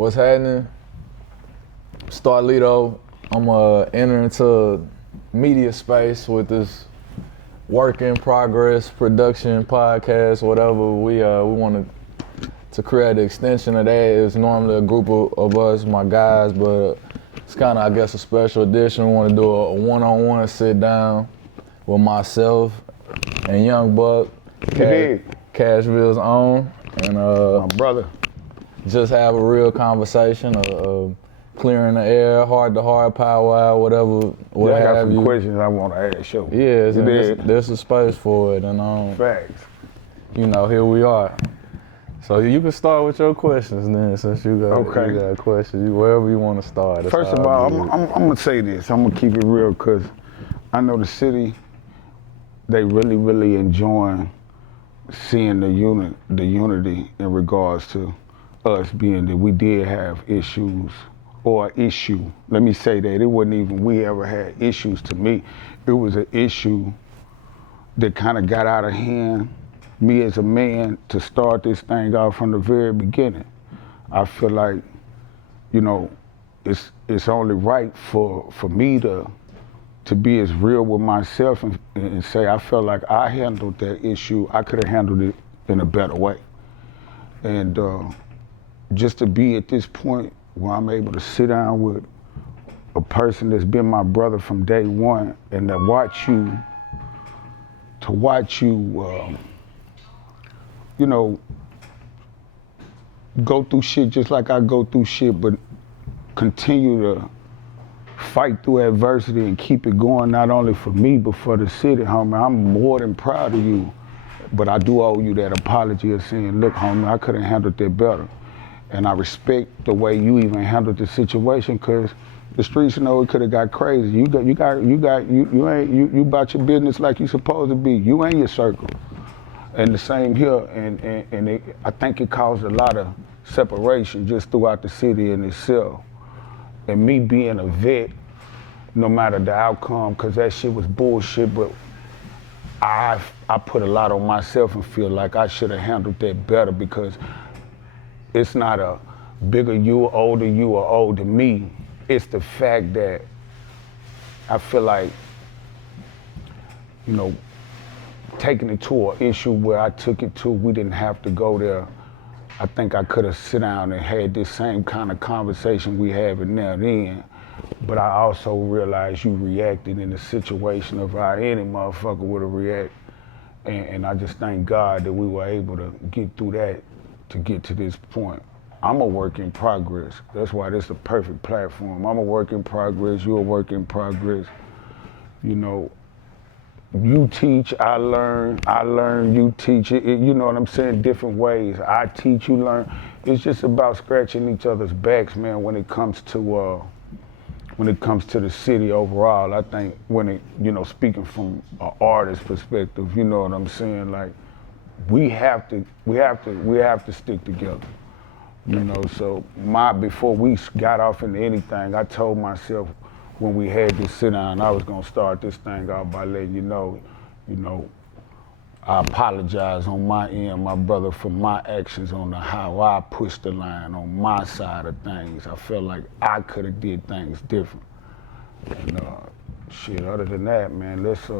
What's happening? Starlito. I'm entering into media space with this work in progress production podcast, whatever. We want to create an extension of that. It's normally a group of us, my guys, but it's kind of, I guess, a special edition. We want to do a one-on-one sit down with myself and Young Buck, Cashville's own, and my brother. Just have a real conversation, clearing the air, heart-to-heart, powwow, whatever. I got some questions I want to ask you. Yeah, there's a space for it, and facts. You know, here we are. So you can start with your questions then, since you got questions. Wherever you want to start. First of all, I'm gonna say this. I'm gonna keep it real, cause I know the city. They really enjoying seeing the unity in regards to us being that we did have issues or issue. Let me say that it wasn't even we ever had issues to me. It was an issue that kind of got out of hand. Me as a man to start this thing out from the very beginning. I feel like, you know, it's only right for me to be as real with myself and say I felt like I handled that issue. I could have handled it in a better way. And just to be at this point where I'm able to sit down with a person that's been my brother from day one and to watch you, you know, go through shit just like I go through shit, but continue to fight through adversity and keep it going, not only for me, but for the city, homie. I'm more than proud of you, but I do owe you that apology of saying, look, homie, I could have handled that better. And I respect the way you even handled the situation, cause the streets know it could have got crazy. You about your business like you supposed to be. You ain't your circle. And the same here, and I think it caused a lot of separation just throughout the city in itself. And me being a vet, no matter the outcome, cause that shit was bullshit, but I put a lot on myself and feel like I should have handled that better, because it's not a bigger you, older you, or older me. It's the fact that I feel like, you know, taking it to an issue where I took it to, we didn't have to go there. I think I could have sit down and had this same kind of conversation we having now then, but I also realized you reacted in a situation of how any motherfucker would have reacted. And I just thank God that we were able to get through that to get to this point. I'm a work in progress. That's why this is the perfect platform. I'm a work in progress, you're a work in progress. You know, you teach, I learn, you teach. You know what I'm saying? Different ways. I teach, you learn. It's just about scratching each other's backs, man, when it comes to the city overall. I think you know, speaking from an artist perspective, you know what I'm saying? Like, we have to stick together. You know, so before we got off into anything, I told myself when we had this sit down, I was gonna start this thing out by letting you know, I apologize on my end, my brother, for my actions on how I pushed the line on my side of things. I felt like I could have did things different. And shit, other than that, man, that's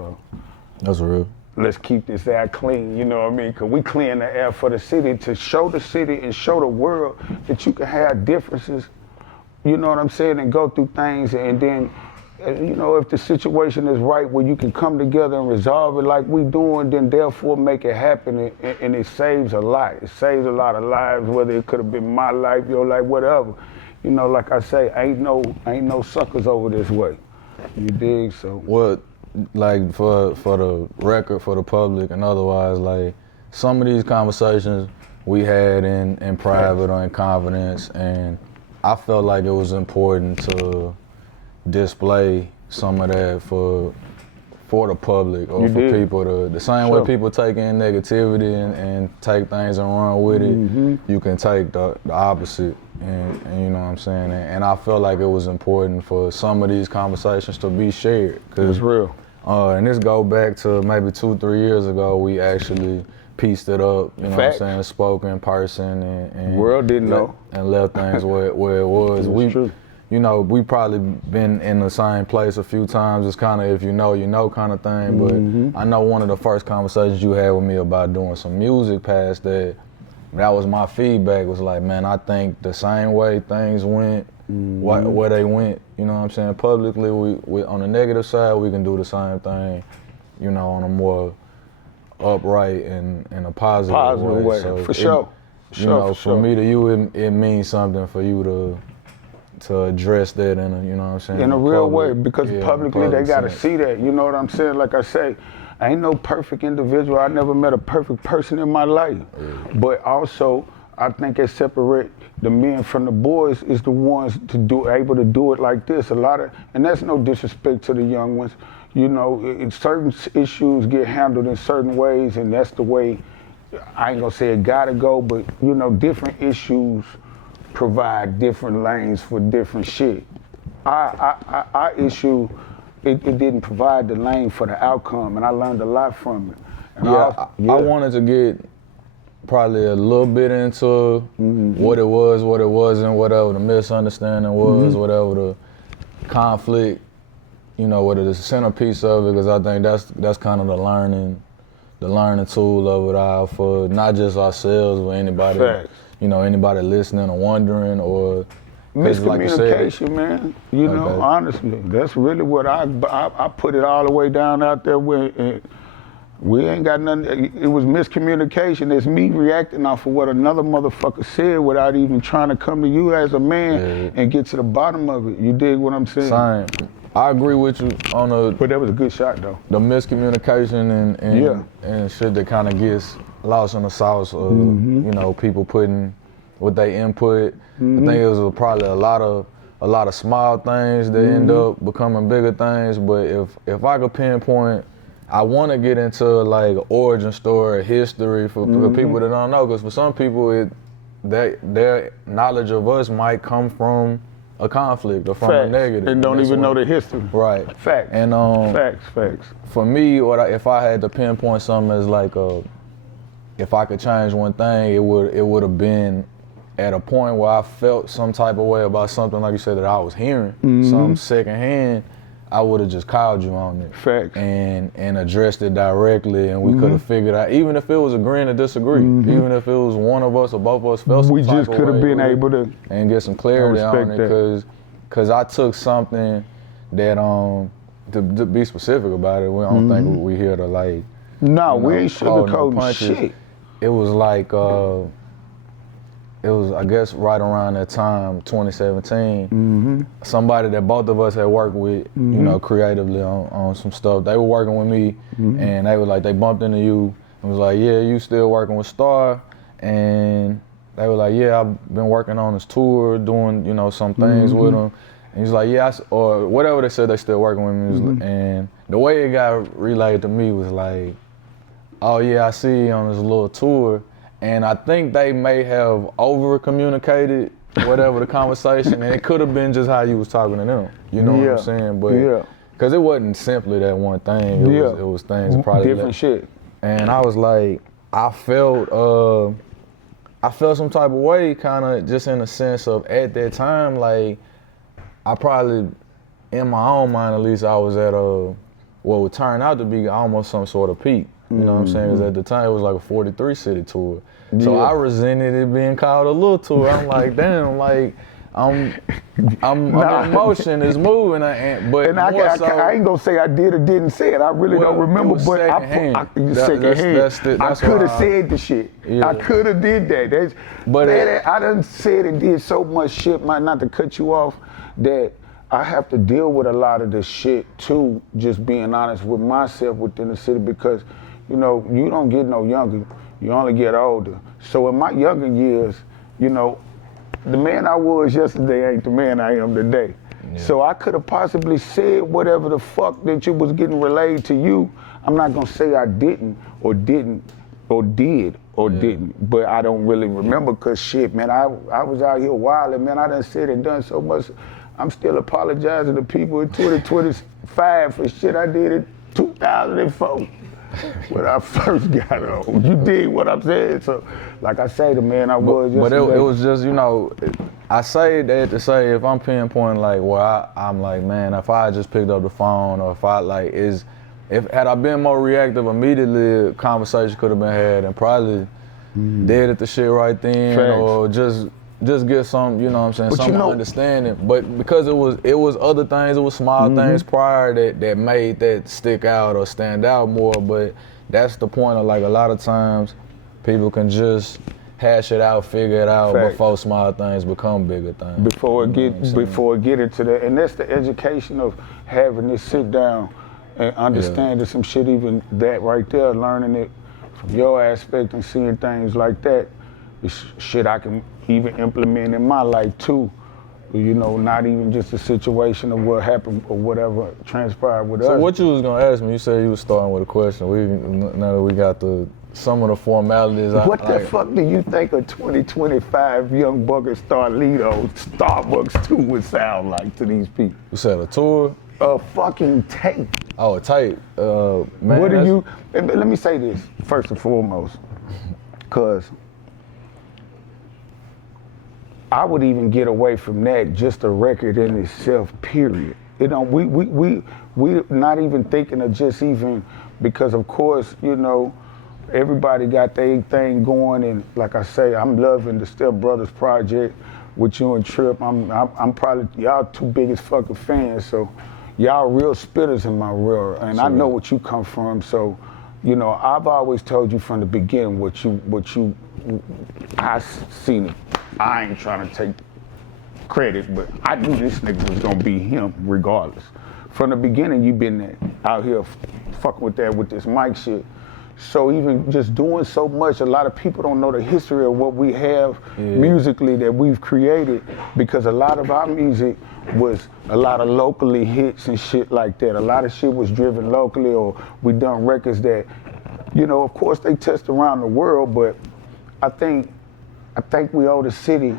real. Let's keep this air clean, you know what I mean? Cause we clean the air for the city to show the city and show the world that you can have differences, you know what I'm saying, and go through things, and then, you know, if the situation is right where you can come together and resolve it like we doing, then therefore make it happen, and it saves a lot. It saves a lot of lives, whether it could have been my life, your life, whatever. You know, like I say, ain't no suckers over this way. You dig? So what? Like for the record, for the public and otherwise, like some of these conversations we had in private or in confidence, and I felt like it was important to display some of that for the public or for people the same way people take in negativity and take things and run with it, you can take the opposite and you know what I'm saying, and I felt like it was important for some of these conversations to be shared. It's real. And this go back to maybe 2-3 years ago, we actually pieced it up, you know Facts. what I'm saying, spoke in person and World didn't know. And left things where it was. True. You know, we probably been in the same place a few times. It's kind of if you know kind of thing. But I know one of the first conversations you had with me about doing some music past that was my feedback, was like, man, I think the same way things went, where they went, you know what I'm saying, publicly, we on the negative side, we can do the same thing, you know, on a more upright and a positive way. So for sure. You know, for me to you, it means something for you to address that in a, you know what I'm saying? In a real way, because yeah, publicly they gotta sense. see that, you know what I'm saying? Like I say, I ain't no perfect individual. I never met a perfect person in my life. But also, I think it separate the men from the boys is the ones able to do it like this. And that's no disrespect to the young ones. You know, certain issues get handled in certain ways, and that's the way, I ain't gonna say it gotta go, but you know, different issues provide different lanes for different shit. Our issue, it didn't provide the lane for the outcome, and I learned a lot from it. And I wanted to get probably a little bit into what it was, what it wasn't, whatever the misunderstanding was, whatever the conflict, you know, what the centerpiece of it, because I think that's kind of the learning tool of it all for not just ourselves, but anybody. Facts. You know, anybody listening or wondering or miscommunication, like man. You know, honestly, that's really what I put it all the way down out there where we ain't got nothing. It was miscommunication. It's me reacting off of what another motherfucker said without even trying to come to you as a man and get to the bottom of it. You dig what I'm saying? Same. I agree with you on But that was a good shot, though. The miscommunication and shit that kind of gets lost in the sauce of you know, people putting what they input. I think it was probably a lot of small things that end up becoming bigger things. But if I could pinpoint, I want to get into like origin story, history for people that don't know. Because for some people, their knowledge of us might come from a conflict or from a negative. And don't even know the history. Right. Facts. And Facts. For me, if I had to pinpoint something as like if I could change one thing, it would have been at a point where I felt some type of way about something, like you said, that I was hearing, some secondhand, I would have just called you on it. Facts. And addressed it directly, and we could have figured out, even if it was agreeing to disagree, even if it was one of us or both of us felt some we type just of could have way, been able to and get some clarity on it, because I took something that to be specific about it, we don't think we here to like. No, you know, we ain't sugarcoating shit. It was like, it was, I guess, right around that time, 2017, somebody that both of us had worked with, you know, creatively on some stuff. They were working with me, and they were like, they bumped into you and was like, yeah, you still working with Star? And they were like, yeah, I've been working on this tour, doing, you know, some things with him. And he's like, yeah, or whatever they said, they still working with me. And the way it got relayed to me was like, oh yeah, I see you on this little tour. And I think they may have over-communicated whatever the conversation, and it could have been just how you was talking to them. You know what I'm saying? But because it wasn't simply that one thing. It was things probably different shit. And I was like, I felt some type of way, kind of just in the sense of at that time, like I probably, in my own mind at least, I was at what would turn out to be almost some sort of peak. You know what I'm saying? Because at the time it was like a 43 city tour. So I resented it being called a little tour. I'm like, damn, like I'm emotion is moving, but I ain't gonna say I did or didn't say it. I really don't remember, but secondhand. I could have said the shit. Yeah. I could have did that. I done said and did so much shit, not to cut you off, that I have to deal with a lot of this shit too, just being honest with myself within the city, because you know, you don't get no younger, you only get older. So in my younger years, you know, the man I was yesterday ain't the man I am today. Yeah. So I could have possibly said whatever the fuck that you was getting relayed to you. I'm not gonna say I didn't or did or didn't, but I don't really remember, cause shit, man, I was out here wilding, man. I done said and done so much. I'm still apologizing to people in 2025 for shit I did in 2004. when I first got on. You did what I'm saying. So, like I say, the man I was But yesterday. it was just, you know, I say that to say if I'm pinpointing like where I'm like, man, if I just picked up the phone or if I like if had I been more reactive immediately, a conversation could have been had and probably dead at the shit right then. Facts. Or just get some, you know what I'm saying, But some understanding. But because it was other things, it was small things prior that made that stick out or stand out more. But that's the point of like a lot of times people can just hash it out, figure it out Facts. before small things become bigger things. Before it get into that, and that's the education of having this sit down and understanding some shit. Even that right there, learning it from your aspect and seeing things like that, is shit I can even implement in my life too. You know, not even just a situation of what happened or whatever transpired with us. So what you was gonna ask me? You said you was starting with a question. Now that we got some of the formalities. What the fuck do you think a 2025 Young Buck and Starlito Starbucks 2 would sound like to these people? You said a tour? A fucking tape. Oh, a tape. Man, What do you, and let me say this first and foremost, because I would even get away from that, just a record in itself, period. You know, we not even thinking of just even, because of course, you know, everybody got their thing going, and like I say, I'm loving the Step Brothers project with you and Trip. I'm probably, y'all two biggest fucking fans, so y'all real spitters in my world, and sure. I know what you come from, so, you know, I've always told you from the beginning I seen it. I ain't trying to take credit, but I knew this nigga was gonna be him regardless. From the beginning, you been out here fucking with that, with this mic shit. So even just doing so much, a lot of people don't know the history of what we have musically that we've created, because a lot of our music was a lot of locally hits and shit like that. A lot of shit was driven locally, or we done records that, you know, of course they test around the world, but I think we owe the city.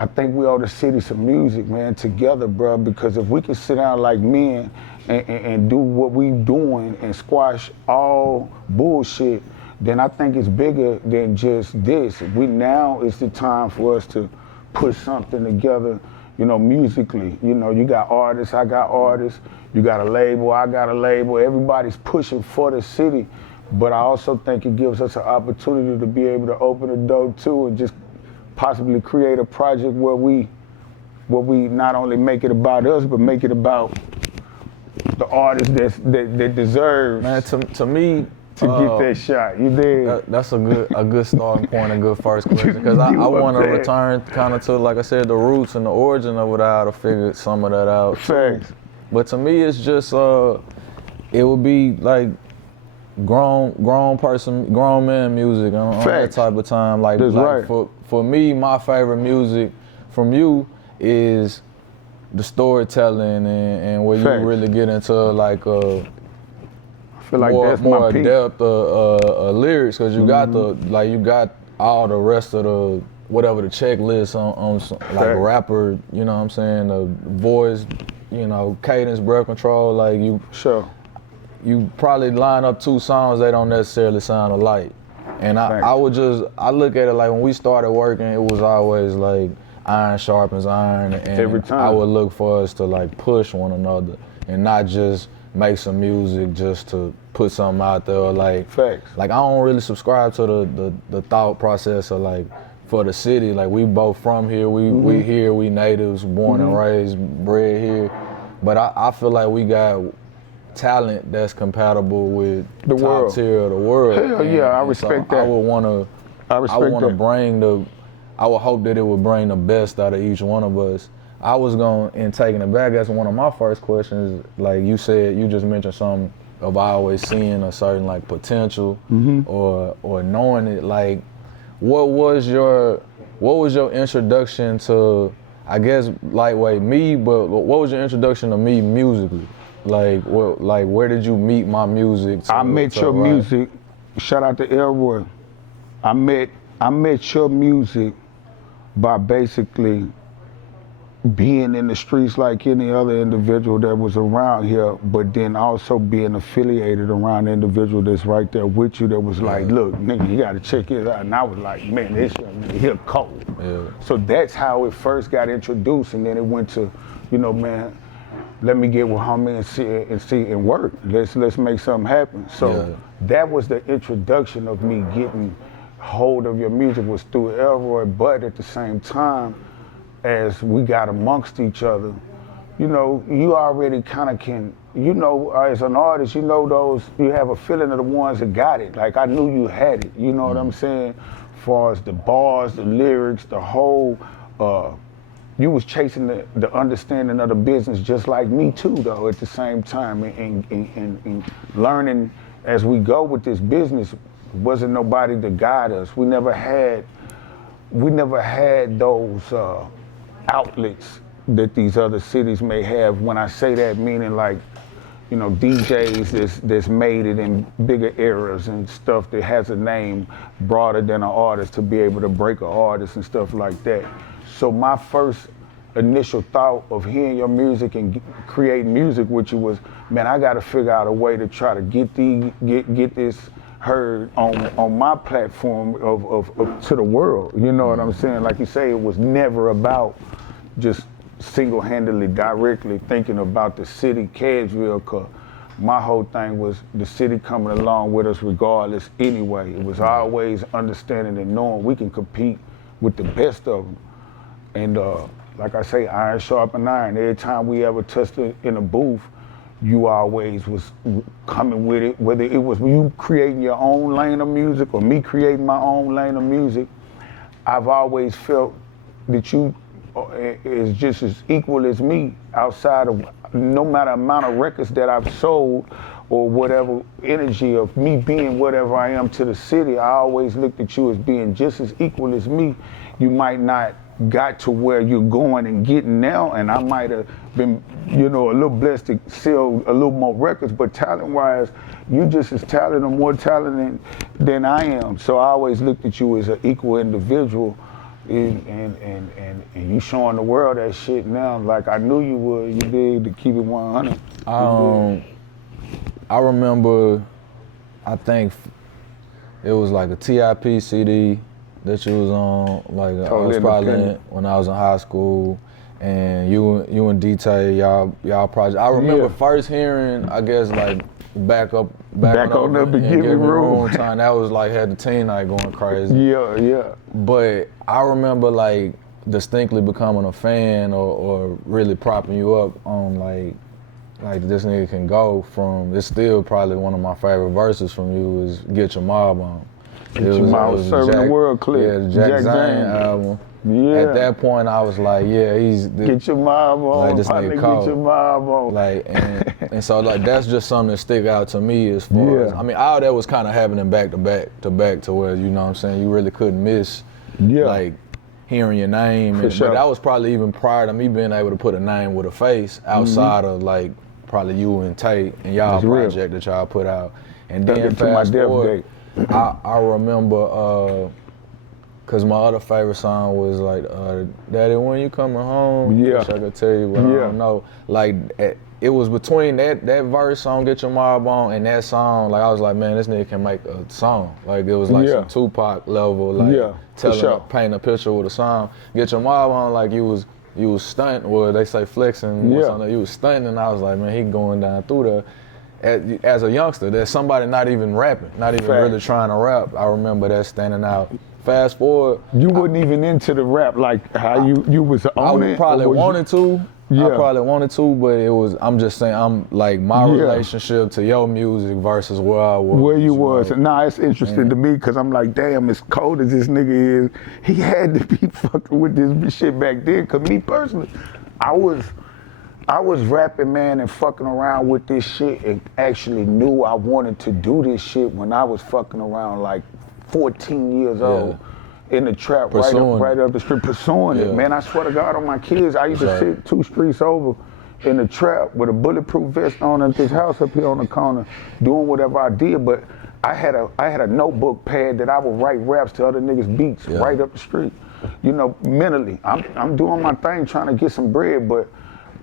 I think we owe the city some music, man, together, bro. Because if we can sit down like men and do what we doing and squash all bullshit, then I think it's bigger than just this. Now is the time for us to put something together, you know, musically. You know, you got artists, I got artists. You got a label, I got a label. Everybody's pushing for the city. But I also think it gives us an opportunity to be able to open the door too and just possibly create a project where we not only make it about us, but make it about the artists that deserve. Man, to me, to get that shot. You did. That's a good starting point, a good first question, because I want to return kind of to, like I said, the roots and the origin of it. I to figure some of that out. Thanks. But to me, it's just it would be like grown man music on that type of time. Like right. For me, my favorite music from you is the storytelling and where you really get into like I feel like more, that's more my peak. depth of lyrics, because you got you got all the rest of the whatever the checklist on like a rapper, you know what I'm saying, the voice, you know, cadence, breath control, like you. Sure. You probably line up two songs, they don't necessarily sound alike. And I look at it like when we started working, it was always like iron sharpens iron, and every time I would look for us to like push one another and not just make some music just to put something out there. Or like, like I don't really subscribe to the thought process of like, for the city, like we both from here, we here, we natives, born and raised, bred here. But I feel like we got talent that's compatible with the top tier of the world. Hell yeah, I respect that. I would hope that it would bring the best out of each one of us. I was taking it back, that's one of my first questions. Like you said, you just mentioned something of always seeing a certain like potential or knowing it. Like, what was your introduction to, I guess, lightweight me, but what was your introduction to me musically? Like, where did you meet my music? I met your music. Shout out to Elroy. I met your music by basically being in the streets like any other individual that was around here, but then also being affiliated around an individual that's right there with you that was like, look, nigga, you gotta check it out. And I was like, man, this young nigga here cold. Yeah. So that's how it first got introduced, and then it went to, you know, man, let me get with homie and see and work. Let's make something happen. So that was the introduction of me getting hold of your music, was through Elroy, but at the same time, as we got amongst each other, you know, you already kind of can, you know, as an artist, you know those, you have a feeling of the ones that got it. Like, I knew you had it, you know what I'm saying? As far as the bars, the lyrics, the whole, you was chasing the understanding of the business just like me too, though, at the same time. And learning as we go with this business, wasn't nobody to guide us. We never had those outlets that these other cities may have. When I say that, meaning like, you know, DJs that's made it in bigger eras and stuff that has a name broader than an artist to be able to break an artist and stuff like that. So my first initial thought of hearing your music and creating music with you was, man, I got to figure out a way to try to get this heard on my platform of to the world. You know what I'm saying? Like you say, it was never about just single-handedly, directly thinking about the city, Cadgeville, cause my whole thing was the city coming along with us regardless anyway. It was always understanding and knowing we can compete with the best of them. And like I say, iron sharpen iron. Every time we ever touched it in a booth, you always was coming with it, whether it was you creating your own lane of music or me creating my own lane of music. I've always felt that you is just as equal as me outside of, no matter amount of records that I've sold or whatever energy of me being whatever I am to the city, I always looked at you as being just as equal as me. You might not got to where you're going and getting now, and I might have been, you know, a little blessed to sell a little more records, but talent-wise, you just as talented or more talented than I am. So I always looked at you as an equal individual, and you showing the world that shit now like I knew you would. You did, to keep it 100. I remember, I think it was like a TIP CD that you was on, like I was probably when I was in high school, and you and Detail, y'all project. I remember first hearing, I guess, like back on the Give Me Room time. That was like, had the teen night going crazy. Yeah. But I remember like distinctly becoming a fan or really propping you up on like this nigga can go from. It's still probably one of my favorite verses from you is Get Your Mob On. Get Your Mob On, Serving the World clip. Yeah, the Jack Zane album. Yeah. At that point, I was like, yeah, he's Get Your Mob On, like, this nigga Get Your Mob On. Like, and so like that's just something that stick out to me as far as, I mean, all that was kind of happening back to back to where, you know what I'm saying, you really couldn't miss like hearing your name. But that was probably even prior to me being able to put a name with a face outside of like probably you and Tate and y'all project that y'all put out. And then fast forward, I remember, cause my other favorite song was like, Daddy, when you coming home? Wish I could tell you, but I don't know. Like, it was between that verse on Get Your Mob On and that song, like I was like, man, this nigga can make a song. Like it was like some Tupac level, like paint a picture with a song. Get Your Mob On, like you was stunting, well they say flexing, you was stunting, and I was like, man, he going down through there. As a youngster, there's somebody not even rapping, not even really trying to rap. I remember that standing out. Fast forward, you wasn't even into the rap like how you was on it. I probably wanted to. I probably wanted to, but it was. I'm just saying. I'm like my relationship to your music versus where I was. Where you was. Nah, it's interesting to me because I'm like, damn, as cold as this nigga is, he had to be fucking with this shit back then. Cause me personally, I was rapping, man, and fucking around with this shit, and actually knew I wanted to do this shit when I was fucking around like 14 years old in the trap, right up the street, pursuing it, man. I swear to God on my kids, I used to sit 2 streets over in the trap with a bulletproof vest on at this house up here on the corner, doing whatever I did. But I had a notebook pad that I would write raps to other niggas' beats right up the street. you know, mentally. I'm doing my thing trying to get some bread, but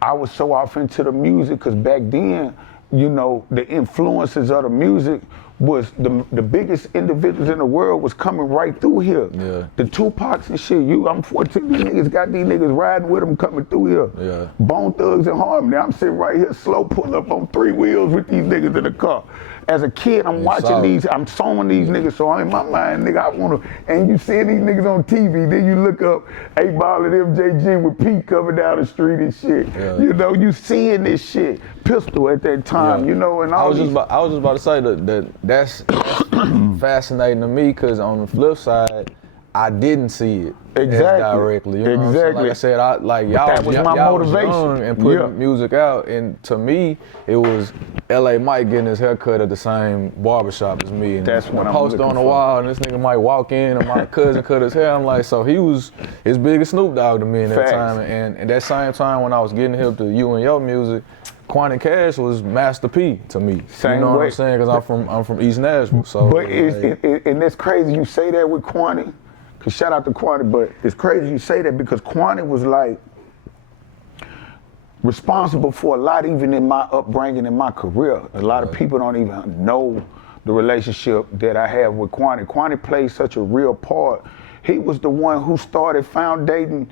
I was so off into the music because back then, you know, the influences of the music was the biggest individuals in the world was coming right through here. Yeah. The Tupacs and shit. I'm 14, these niggas got these niggas riding with them coming through here. Yeah. Bone Thugs and Harmony. I'm sitting right here, slow pull up on 3 wheels with these niggas in the car. As a kid, I'm watching these, I'm sewing these niggas, so in my mind, nigga, I wanna, and you see these niggas on TV, then you look up 8-Ball and MJG with Pete coming down the street and shit. Yeah. You know, you seeing this shit. Pistol at that time, you know, and all I was just about to say that's fascinating to me, because on the flip side, I didn't see it as directly. You know what I'm saying? Like I said, that was my motivation. Was young and putting music out, and to me, it was L.A. Mike getting his hair cut at the same barbershop as me. And that's what I'm post on the wall, and this nigga might walk in, and my cousin cut his hair. I'm like, so he was as big as Snoop Dogg to me in that time. And that same time when I was getting hip to you and your music, Quanti Cash was Master P to me. Same you know way. what I'm saying? Because I'm from East Nashville. So, but and that's crazy you say that with Quanti. Cause shout out to Quanti, but it's crazy you say that because Quanti was like responsible for a lot, even in my upbringing in my career. A lot of people don't even know the relationship that I have with Quanti. Quanti played such a real part. He was the one who started foundating,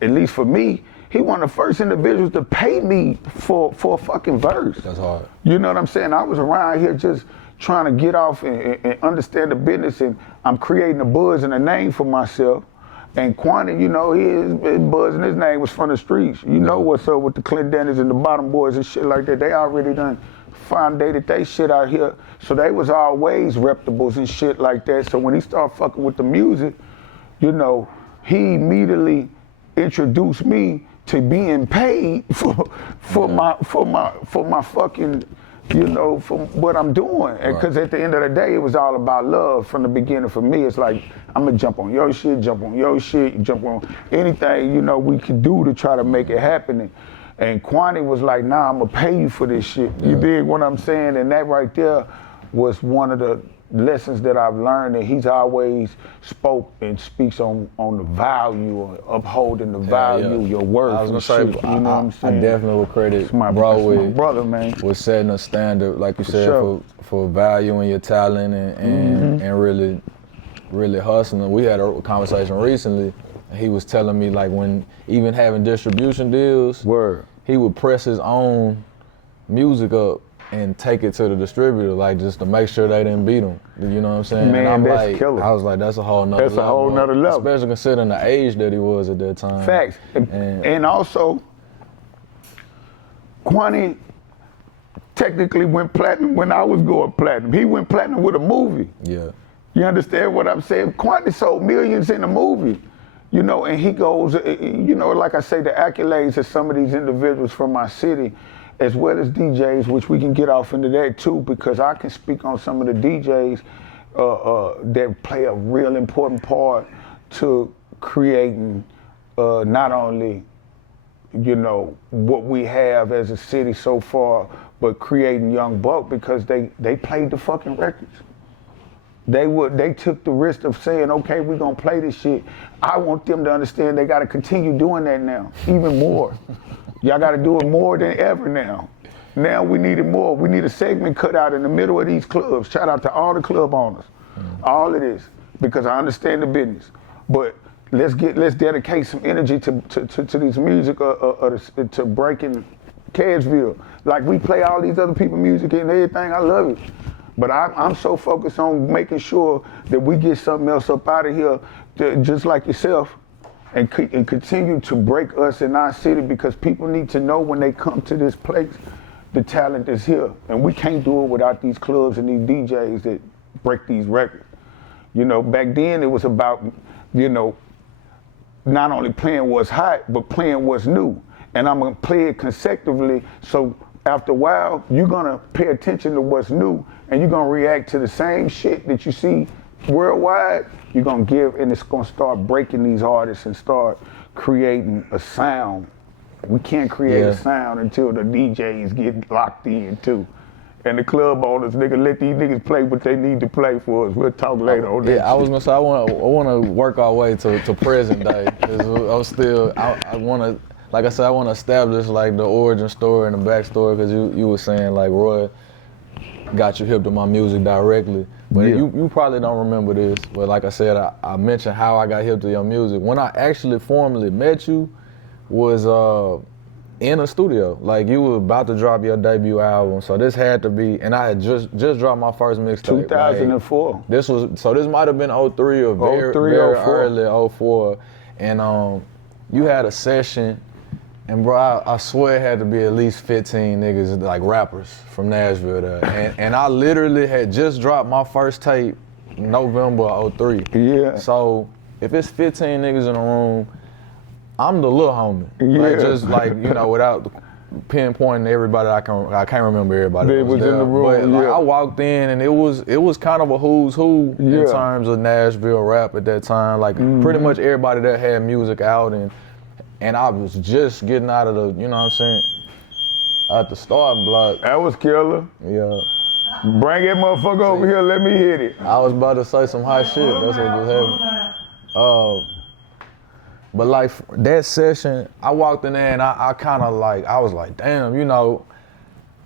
at least for me, he one of the first individuals to pay me for a fucking verse. That's hard. You know what I'm saying? I was around here just trying to get off and understand the business, and I'm creating a buzz and a name for myself. And Quanti, you know, his buzz and his name was from the streets. You know what's up with the Clint Dennis and the Bottom Boys and shit like that. They already done foundated they shit out here. So they was always reputables and shit like that. So when he started fucking with the music, you know, he immediately introduced me to being paid for my fucking, you know, for what I'm doing. And because at the end of the day, it was all about love from the beginning for me. It's like, I'm gonna jump on your shit, jump on anything, you know, we could do to try to make it happen. And Quanti was like, nah, I'm gonna pay you for this shit. You dig what I'm saying? And that right there was one of the lessons that I've learned, and he's always spoke and speaks on the value, or upholding the value, your worth. I was gonna say, shit, you know what I'm saying? I definitely would credit my brother, man, with setting a standard, like you said, for valuing your talent and really hustling. We had a conversation recently, and he was telling me, like, when even having distribution deals, he would press his own music up and take it to the distributor, like, just to make sure they didn't beat him. You know what I'm saying? Man, and I'm that's like, killer. I was like, that's a whole nother level. That's a whole nother level. Especially considering the age that he was at that time. Facts. And also, Quanti technically went platinum when I was going platinum. He went platinum with a movie. Yeah. You understand what I'm saying? Quanti sold millions in a movie. You know, and he goes, you know, like I say, the accolades of some of these individuals from my city, as well as DJs, which we can get off into that too, because I can speak on some of the DJs that play a real important part to creating not only, you know, what we have as a city so far, but creating Young Buck, because they played the fucking records. They took the risk of saying, okay, we're gonna play this shit. I want them to understand they gotta continue doing that now, even more. Y'all gotta do it more than ever now. Now we need it more. We need a segment cut out in the middle of these clubs. Shout out to all the club owners, all of this, because I understand the business. But let's dedicate some energy to these music to breaking Cashville. Like, we play all these other people music and everything, I love it. But I'm so focused on making sure that we get something else up out of here, just like yourself, and continue to break us in our city, because people need to know when they come to this place, the talent is here. And we can't do it without these clubs and these DJs that break these records. You know, back then it was about, you know, not only playing what's hot, but playing what's new. And I'm gonna play it consecutively, so after a while, you're gonna pay attention to what's new, and you're gonna react to the same shit that you see worldwide. You're gonna give, and it's gonna start breaking these artists and start creating a sound. We can't create a sound until the DJs get locked in too. and the club owners, nigga, let these niggas play what they need to play for us. We'll talk later on that. Yeah, I was gonna say I wanna work our way to present day. 'Cause I wanna, like I said, I wanna establish like the origin story and the backstory, because you were saying like Roy got you hip to my music directly. But you probably don't remember this, but like I said, I mentioned how I got hip to your music. When I actually formally met you was in a studio. Like, you were about to drop your debut album, so this had to be, and I had just dropped my first mixtape. 2004. Like, this might have been 03 or very early 04. And you had a session, and bro, I swear it had to be at least 15 niggas, like rappers from Nashville there. And I literally had just dropped my first tape November 03. Yeah. So if it's 15 niggas in the room, I'm the little homie. Yeah. Like, just like, you know, without pinpointing everybody, I can't remember everybody that was in the room. But like, I walked in and it was kind of a who's who in terms of Nashville rap at that time. Like, pretty much everybody that had music out, and I was just getting out of the, you know what I'm saying, at the starting block. That was killer. Yeah. Bring that motherfucker over here, let me hit it. I was about to say some hot shit. That's what just happened. But like that session, I walked in there and I kind of like, I was like, damn, you know,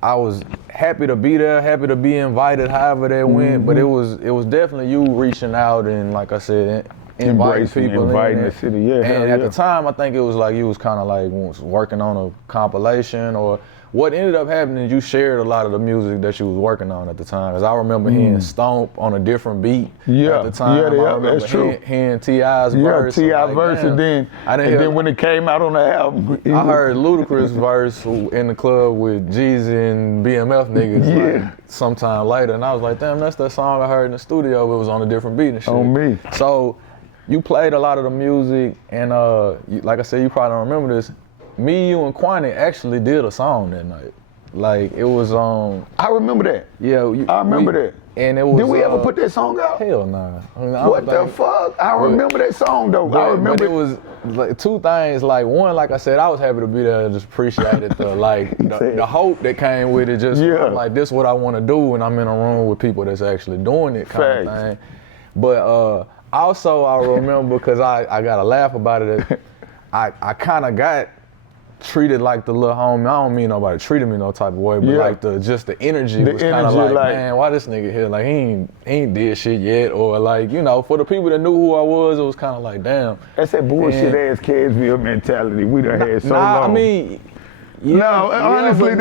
I was happy to be there, happy to be invited, however that went. But it was definitely you reaching out and, like I said, inviting people inviting in the city, yeah. And at the time, I think it was like you was kind of like working on a compilation, or what ended up happening is you shared a lot of the music that you was working on at the time. Cause I remember hearing Stomp on a different beat at the time. I remember that's true. Hearing T.I.'s verse. T.I. verse, and then when it came out on the album, I heard Ludacris verse in the club with Jeezy and BMF niggas like sometime later, and I was like, damn, that's that song I heard in the studio. It was on a different beat and shit. On me. So you played a lot of the music, and like I said, you probably don't remember this. Me, you, and Kwani actually did a song that night. Like, it was I remember that. Yeah, I remember that. And it was. Did we ever put that song out? Hell nah. I mean, what the fuck? I remember that song though. I remember. But it was like two things. Like, one, like I said, I was happy to be there and just appreciated the hope that came with it. Just like, this is what I want to do, and I'm in a room with people that's actually doing it, kind of thing. But also I remember, because I got to laugh about it. I kind of got treated like the little homie. I don't mean nobody treated me no type of way, but like the energy was kind of like, man, why this nigga here? Like, he ain't did shit yet, or like, you know, for the people that knew who I was, it was kind of like, damn. That's that bullshit ass Cadsville mentality we done had so long. I mean. Honestly,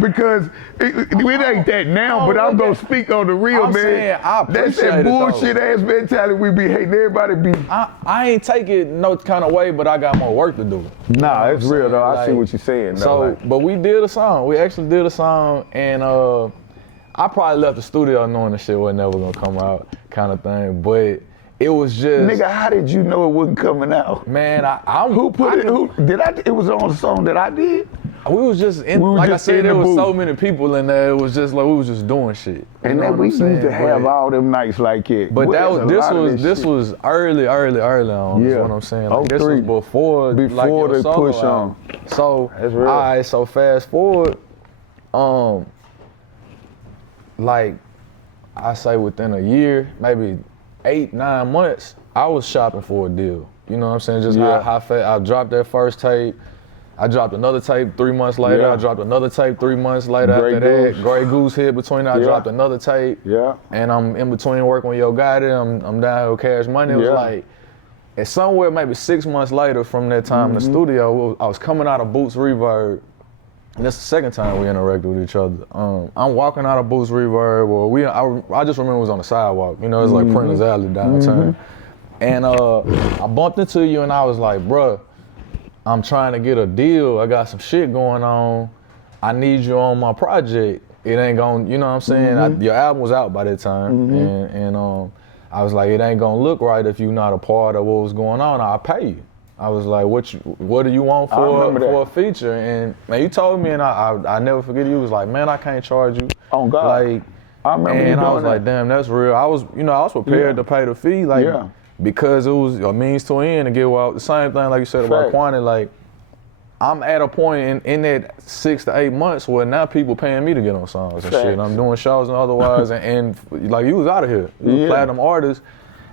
because it ain't that now, but I'm gonna speak on the real, man. Saying, that's that bullshit ass mentality we be hating. Everybody be. I ain't take it no kind of way, but I got more work to do. Nah, it's real though. I see what you're saying. So, but we did a song. We actually did a song, and I probably left the studio knowing the shit wasn't never gonna come out, kind of thing. But it was just, nigga, how did you know it wasn't coming out? Man, who put it? Who did I? It was on a song that I did. We was just in. Like I said, there was so many people in there. It was just like we was just doing shit. And then we used to have all them nights like it. But this was early on. Yeah, is what I'm saying. Like, this was before like, the push on. So all right, so fast forward, like I say within a year, maybe 8-9 months, I was shopping for a deal. You know what I'm saying? Just how fast I dropped that first tape. I dropped another tape 3 months later. I dropped another tape 3 months later. After that, Grey Goose hit between that. I dropped another tape. Yeah. And I'm in between working with Yo Gotti. I'm down here with Cash Money. It was like, and somewhere maybe 6 months later from that time in the studio, I was coming out of Boots Reverb. And that's the second time we interacted with each other. I'm walking out of Boots Reverb, or I just remember it was on the sidewalk. You know, it's like Printer's Alley downtown. And I bumped into you, and I was like, bruh, I'm trying to get a deal. I got some shit going on. I need you on my project. It ain't gonna, you know what I'm saying? Your album was out by that time. And I was like, it ain't gonna look right if you're not a part of what was going on. I'll pay you. I was like, what do you want for a feature? And man, you told me, and I never forget, you was like, man, I can't charge you. Oh God. Like, I remember and I was like, damn, that's real. I was prepared to pay the fee, because it was a means to an end to get out. The same thing like you said about Kwani, like, I'm at a point in that 6 to 8 months where now people paying me to get on songs and shit. I'm doing shows and otherwise, and like you was out of here, you platinum artist,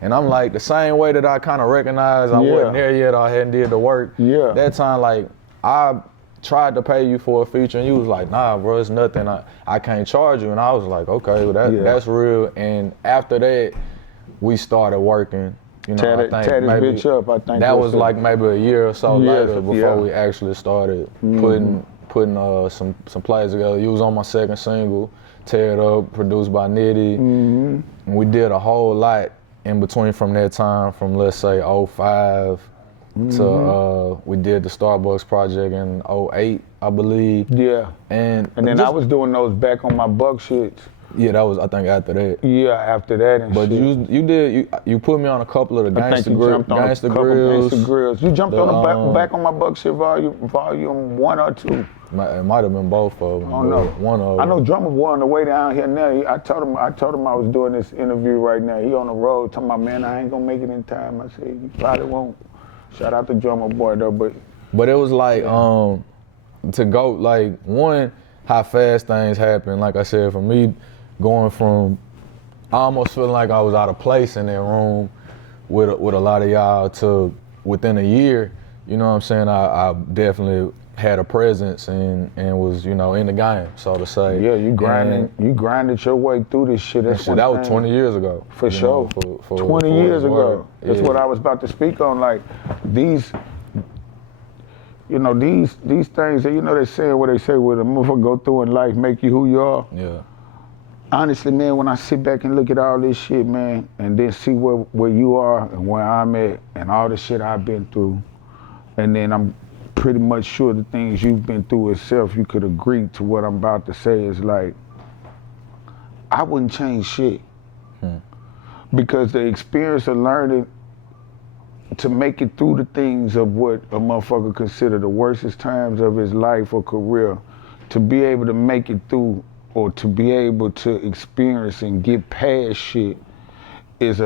and I'm like the same way that I kind of recognized I wasn't there yet, I hadn't did the work. That time, like I tried to pay you for a feature, and you was like, nah, bro, it's nothing. I can't charge you, and I was like, okay, well that's real. And after that, we started working. You know, I think maybe bitch up. I think that was like maybe a year or so later before we actually started putting some plays together. You was on my second single, Tear It Up, produced by Nitty. And we did a whole lot in between from that time, from let's say 05 to we did the Starbucks project in 08, I believe. And then I was doing those Back on My Buck shits. Yeah, that was, I think, after that. Yeah, after that and but shit. You put me on a couple of the Gangsta Grills. You jumped on the Back on My Buck shit volume 1 or 2. It might have been both of them. I don't know. One of them. I know Drummer Boy on the way down here now. I told him I was doing this interview right now. He on the road talking about, man, I ain't gonna make it in time. I said, you probably won't. Shout out to Drummer Boy though, but it was like to go like one, how fast things happen. Like I said, for me, going from I almost feeling like I was out of place in that room with a lot of y'all to within a year, you know what I'm saying, I definitely had a presence and was, you know, in the game, so to say. Yeah, you grinded your way through this shit. That was 20 years ago. For sure. 20 years ago. That's what I was about to speak on. Like these, you know, these things that, you know, they say what they say, with a motherfucker go through in life make you who you are. Yeah. Honestly, man, when I sit back and look at all this shit, man, and then see where you are and where I'm at and all the shit I've been through, and then I'm pretty much sure the things you've been through itself, you could agree to what I'm about to say is like, I wouldn't change shit. Because the experience of learning to make it through the things of what a motherfucker consider the worstest times of his life or career, to be able to make it through or to be able to experience and get past shit is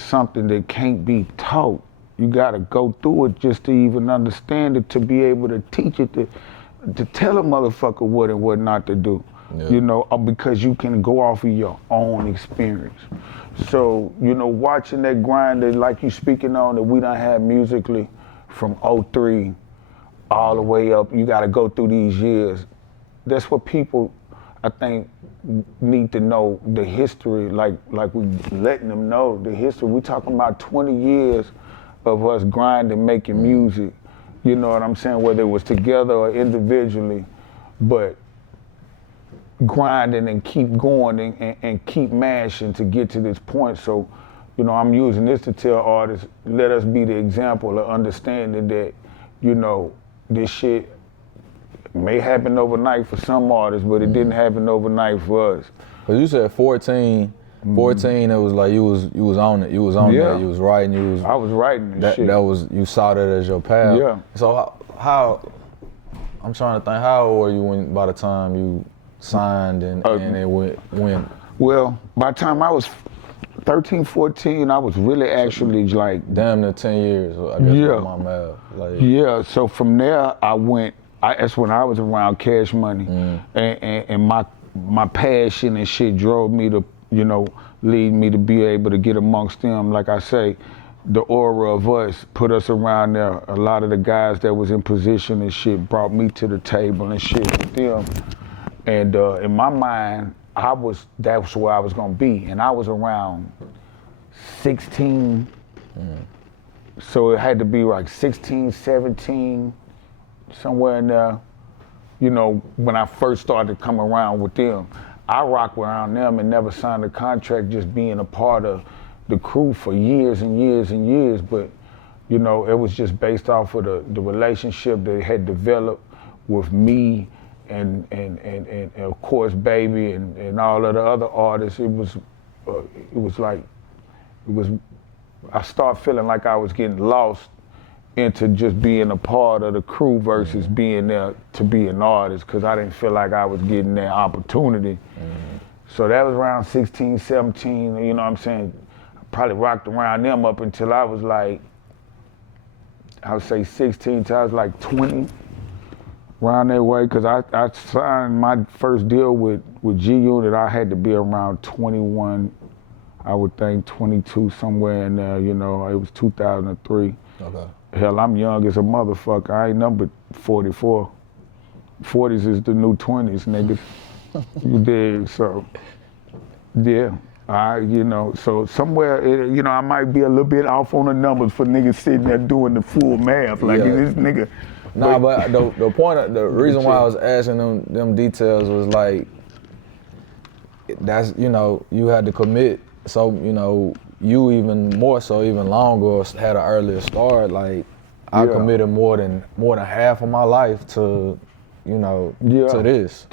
something that can't be taught. You gotta go through it just to even understand it, to be able to teach it, to tell a motherfucker what and what not to do. You know, because you can go off of your own experience. So, you know, watching that grind that, like you speaking on, that we done had musically from 03 all the way up, you gotta go through these years. That's what people, I think, need to know the history, like we letting them know the history. We talking about 20 years of us grinding, making music, you know what I'm saying, whether it was together or individually, but grinding and keep going and keep mashing to get to this point. So, you know, I'm using this to tell artists, let us be the example of understanding that, you know, this shit may happen overnight for some artists, but it didn't happen overnight for us. Cause you said 14, it was like you was on it. You was on that. You was writing. I was writing this shit. That was, you saw that as your path. Yeah. So how I'm trying to think, how old were you by the time you signed and it went? Well, by the time I was 13, 14, I was really actually like damn near 10 years. I guess my math. Like, so from there that's when I was around Cash Money, and my passion and shit drove me to, you know, lead me to be able to get amongst them. Like I say, the aura of us put us around there. A lot of the guys that was in position and shit brought me to the table and shit with them. And in my mind, that's where I was gonna be. And I was around 16. So it had to be like 16, 17, somewhere in there, you know, when I first started to come around with them. I rocked around them and never signed a contract, just being a part of the crew for years and years and years. But, you know, it was just based off of the relationship that had developed with me and of course, Baby and all of the other artists. I started feeling like I was getting lost into just being a part of the crew versus being there to be an artist, because I didn't feel like I was getting that opportunity. So that was around 16, 17, you know what I'm saying? I probably rocked around them up until I was like, I would say 16 till I was like 20. Around that way, because I signed my first deal with G Unit, I had to be around 21, I would think 22, somewhere in there, you know, it was 2003. Okay. Hell, I'm young as a motherfucker. I ain't numbered 44. 40s is the new 20s, niggas. You dig? So, yeah. You know, so somewhere, you know, I might be a little bit off on the numbers for niggas sitting there doing the full math. Like, this nigga. Nah, but the point, the reason why I was asking them details was like, that's, you know, you had to commit. So, you know, you even more so, even longer, had an earlier start. Like, I committed more than half of my life to, you know, to this.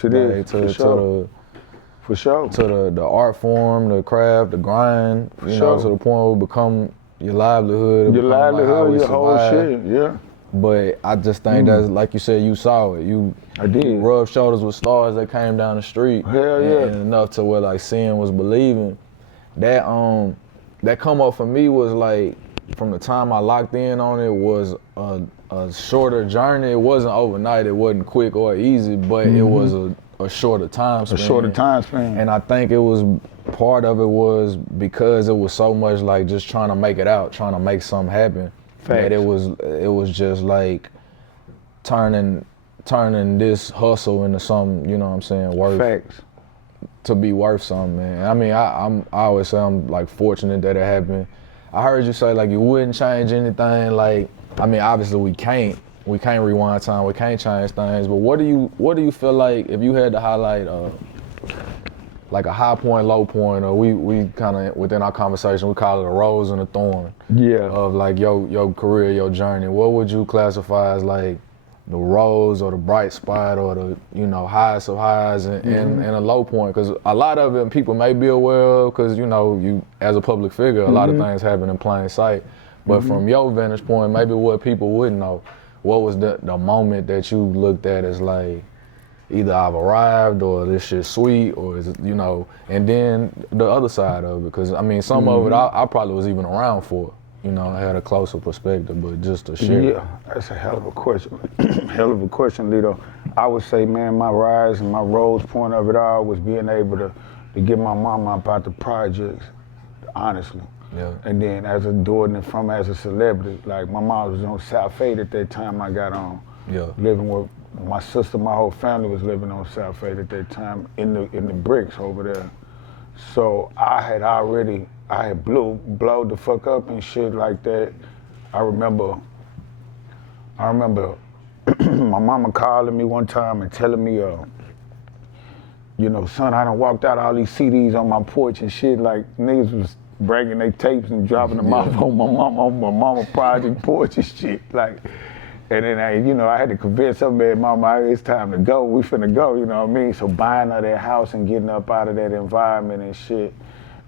For sure. To the art form, the craft, the grind, you know, to the point where it become your livelihood. Your livelihood, like your whole shit, yeah. But I just think that's, like you said, you saw it. I did. You rubbed shoulders with stars that came down the street. Hell yeah. And enough to where like seeing was believing. That come up for me was like, from the time I locked in on it was a shorter journey. It wasn't overnight, it wasn't quick or easy, but it was a shorter time span. A shorter time span. And I think it was, part of it was because it was so much like just trying to make it out, trying to make something happen. Facts. That it was just like turning this hustle into something, you know what I'm saying, worth. Facts. To be worth something, man. I mean, I always say I'm like fortunate that it happened. I heard you say like you wouldn't change anything. Like, I mean, obviously we can't rewind time, we can't change things. But what do you feel like if you had to highlight like a high point, low point, or we kind of within our conversation we call it a rose and a thorn. Yeah. Of like your career, your journey. What would you classify as like the rose or the bright spot or the, you know, highest of highs and a low point? Because a lot of it people may be aware of, because, you know, you as a public figure, a lot of things happen in plain sight. But from your vantage point, maybe what people wouldn't know, what was the moment that you looked at as like, either I've arrived or this shit's sweet, or is it, you know, and then the other side of it, because I mean, some of it I probably was even around for, you know, I had a closer perspective, but just to share. Yeah, that's a hell of a question. Hell of a question, Lito. I would say, man, my rise and my rose point of it all was being able to get my mama about the projects, honestly. Yeah. And then as a doing it from as a celebrity, like my mom was on South Fade at that time I got on. Yeah. Living with my sister, my whole family was living on South Fade at that time in the bricks over there. So I had blowed the fuck up and shit like that. I remember my mama calling me one time and telling me, you know, son, I done walked out all these CDs on my porch and shit, like niggas was bringing their tapes and dropping them off on my mama project porch and shit, like. And then I had to convince her, man, mama, it's time to go. We finna go, you know what I mean? So buying her that house and getting up out of that environment and shit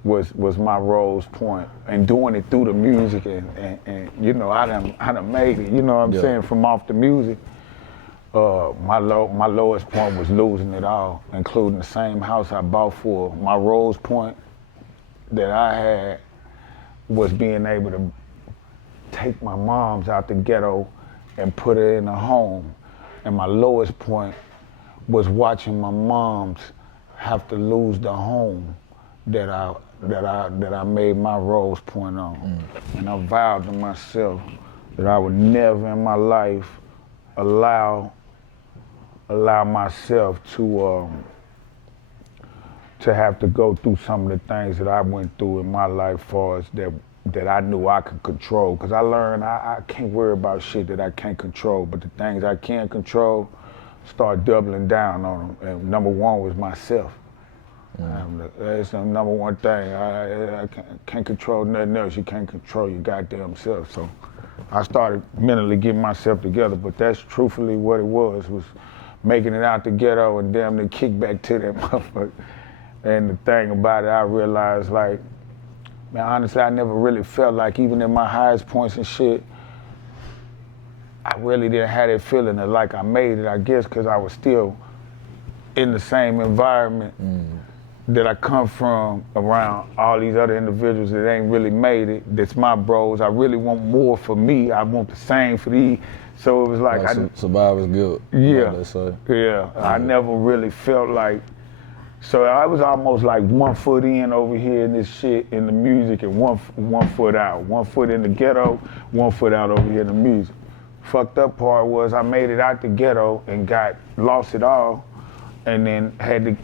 was my rose point. And doing it through the music and you know, I done made it, you know what I'm saying, from off the music. My lowest point was losing it all, including the same house I bought for. My rose point that I had was being able to take my moms out the ghetto and put her in a home. And my lowest point was watching my moms have to lose the home that I made my rose point on. And I vowed to myself that I would never in my life allow myself to have to go through some of the things that I went through in my life, far as that I knew I could control. Because I learned I can't worry about shit that I can't control, but the things I can control, start doubling down on them. And number one was myself. That's the number one thing. I can't control nothing else. You can't control your goddamn self. So I started mentally getting myself together, but that's truthfully what it was making it out the ghetto and damn near kick back to that motherfucker. And the thing about it, I realized, like, man, honestly, I never really felt like, even in my highest points and shit, I really didn't have that feeling of like I made it, I guess, because I was still in the same environment that I come from around all these other individuals that ain't really made it. That's my bros. I really want more for me. I want the same for these. So it was like, survivor's guilt. Yeah, they say. Yeah. I never really felt like. So I was almost like 1 foot in over here in this shit, in the music, and one foot out. 1 foot in the ghetto, 1 foot out over here in the music. Fucked up part was I made it out the ghetto and lost it all, and then had to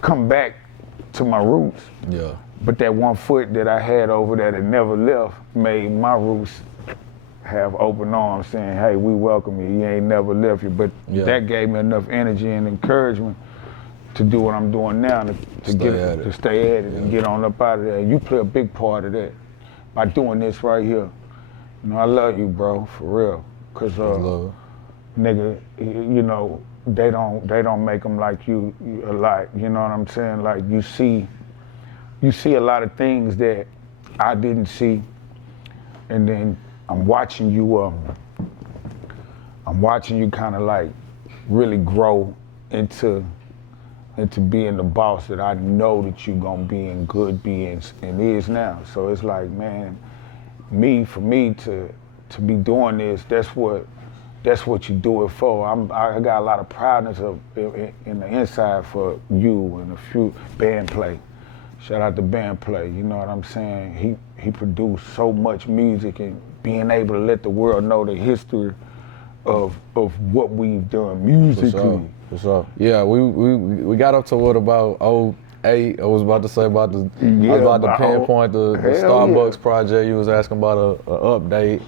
come back to my roots. Yeah. But that 1 foot that I had over there that never left made my roots have open arms saying, hey, we welcome you. You ain't never left you. But that gave me enough energy and encouragement to do what I'm doing now, to stay at it and get on up out of there. And you play a big part of that by doing this right here. You know, I love you, bro, for real. Cause nigga, you know, they don't make them like you a lot. You know what I'm saying? Like you see a lot of things that I didn't see, and then I'm watching you kind of like really grow into being the boss that I know that you gonna be and could be and is now. So it's like, man, for me to be doing this, that's what you do it for. I got a lot of proudness in the inside for you and a few band play. Shout out to band play, you know what I'm saying? He produced so much music, and being able to let the world know the history of what we've done musically. For sure. Yeah, we got up to what about 08? I was about to say about the I was about to pinpoint the Starbucks project. You was asking about a update.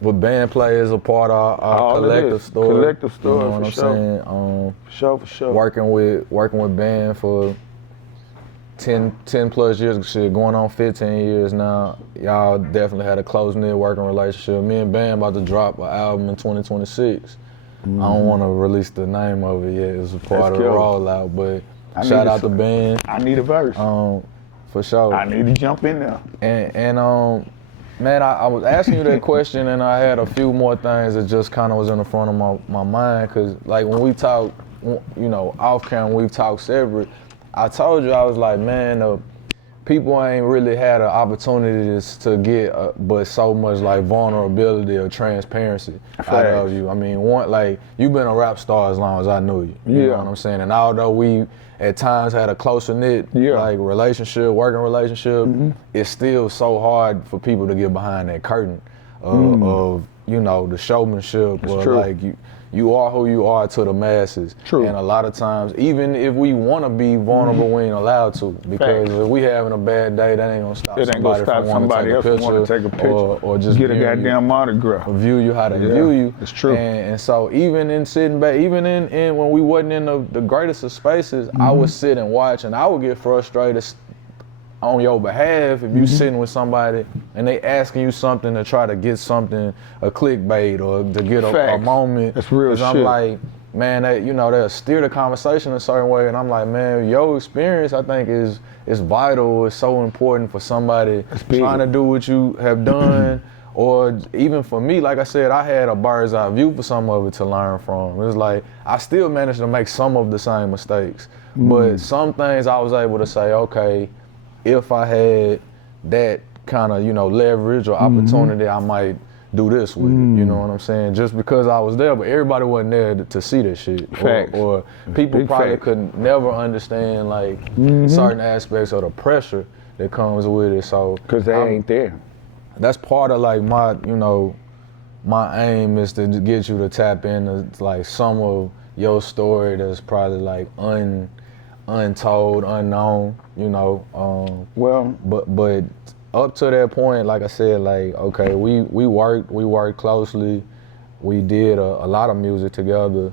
With band play is a part of our collective story. Collective story, you know what I'm saying? For sure. Working with band for 10 plus years, shit, going on 15 years now. Y'all definitely had a close-knit working relationship. Me and Band about to drop an album in 2026. I don't want to release the name of it yet. It's a part of the rollout, but shout out to Band. I need a verse. For sure. I need to jump in there. And man, I was asking you that question, and I had a few more things that just kind of was in the front of my mind, because like when we talk, you know, off camera, we've talked separate. I told you, I was like, man, people ain't really had an opportunity to get but so much like vulnerability or transparency out of you. I mean, you've been a rap star as long as I knew you. You know what I'm saying? And although we at times had a closer knit like relationship, working relationship, it's still so hard for people to get behind that curtain of, you know, the showmanship. It's or true. Like you are who you are to the masses. True. And a lot of times, even if we want to be vulnerable, we ain't allowed to, because if we having a bad day, that ain't gonna stop somebody else from wanting to take a picture or just get a goddamn autograph. Or view you how they view you. It's true. And so even in sitting back, even in when we wasn't in the greatest of spaces, I would sit and watch, and I would get frustrated on your behalf if you sitting with somebody and they asking you something to try to get something, a clickbait or to get a moment. That's real shit. I'm like, man, they'll steer the conversation a certain way, and I'm like, man, your experience I think is vital. It's so important for somebody trying to do what you have done. Or even for me, like I said, I had a bird's eye view for some of it to learn from. It was like, I still managed to make some of the same mistakes. But some things I was able to say, okay, if I had that kind of, you know, leverage or opportunity, I might do this with it. You know what I'm saying? Just because I was there, but everybody wasn't there to see this shit. Or people probably could never understand like certain aspects of the pressure that comes with it. So because they ain't there. That's part of like my aim is to get you to tap into like some of your story that's probably like untold, unknown, you know. But up to that point, like I said, like, okay, we worked closely. We did a lot of music together.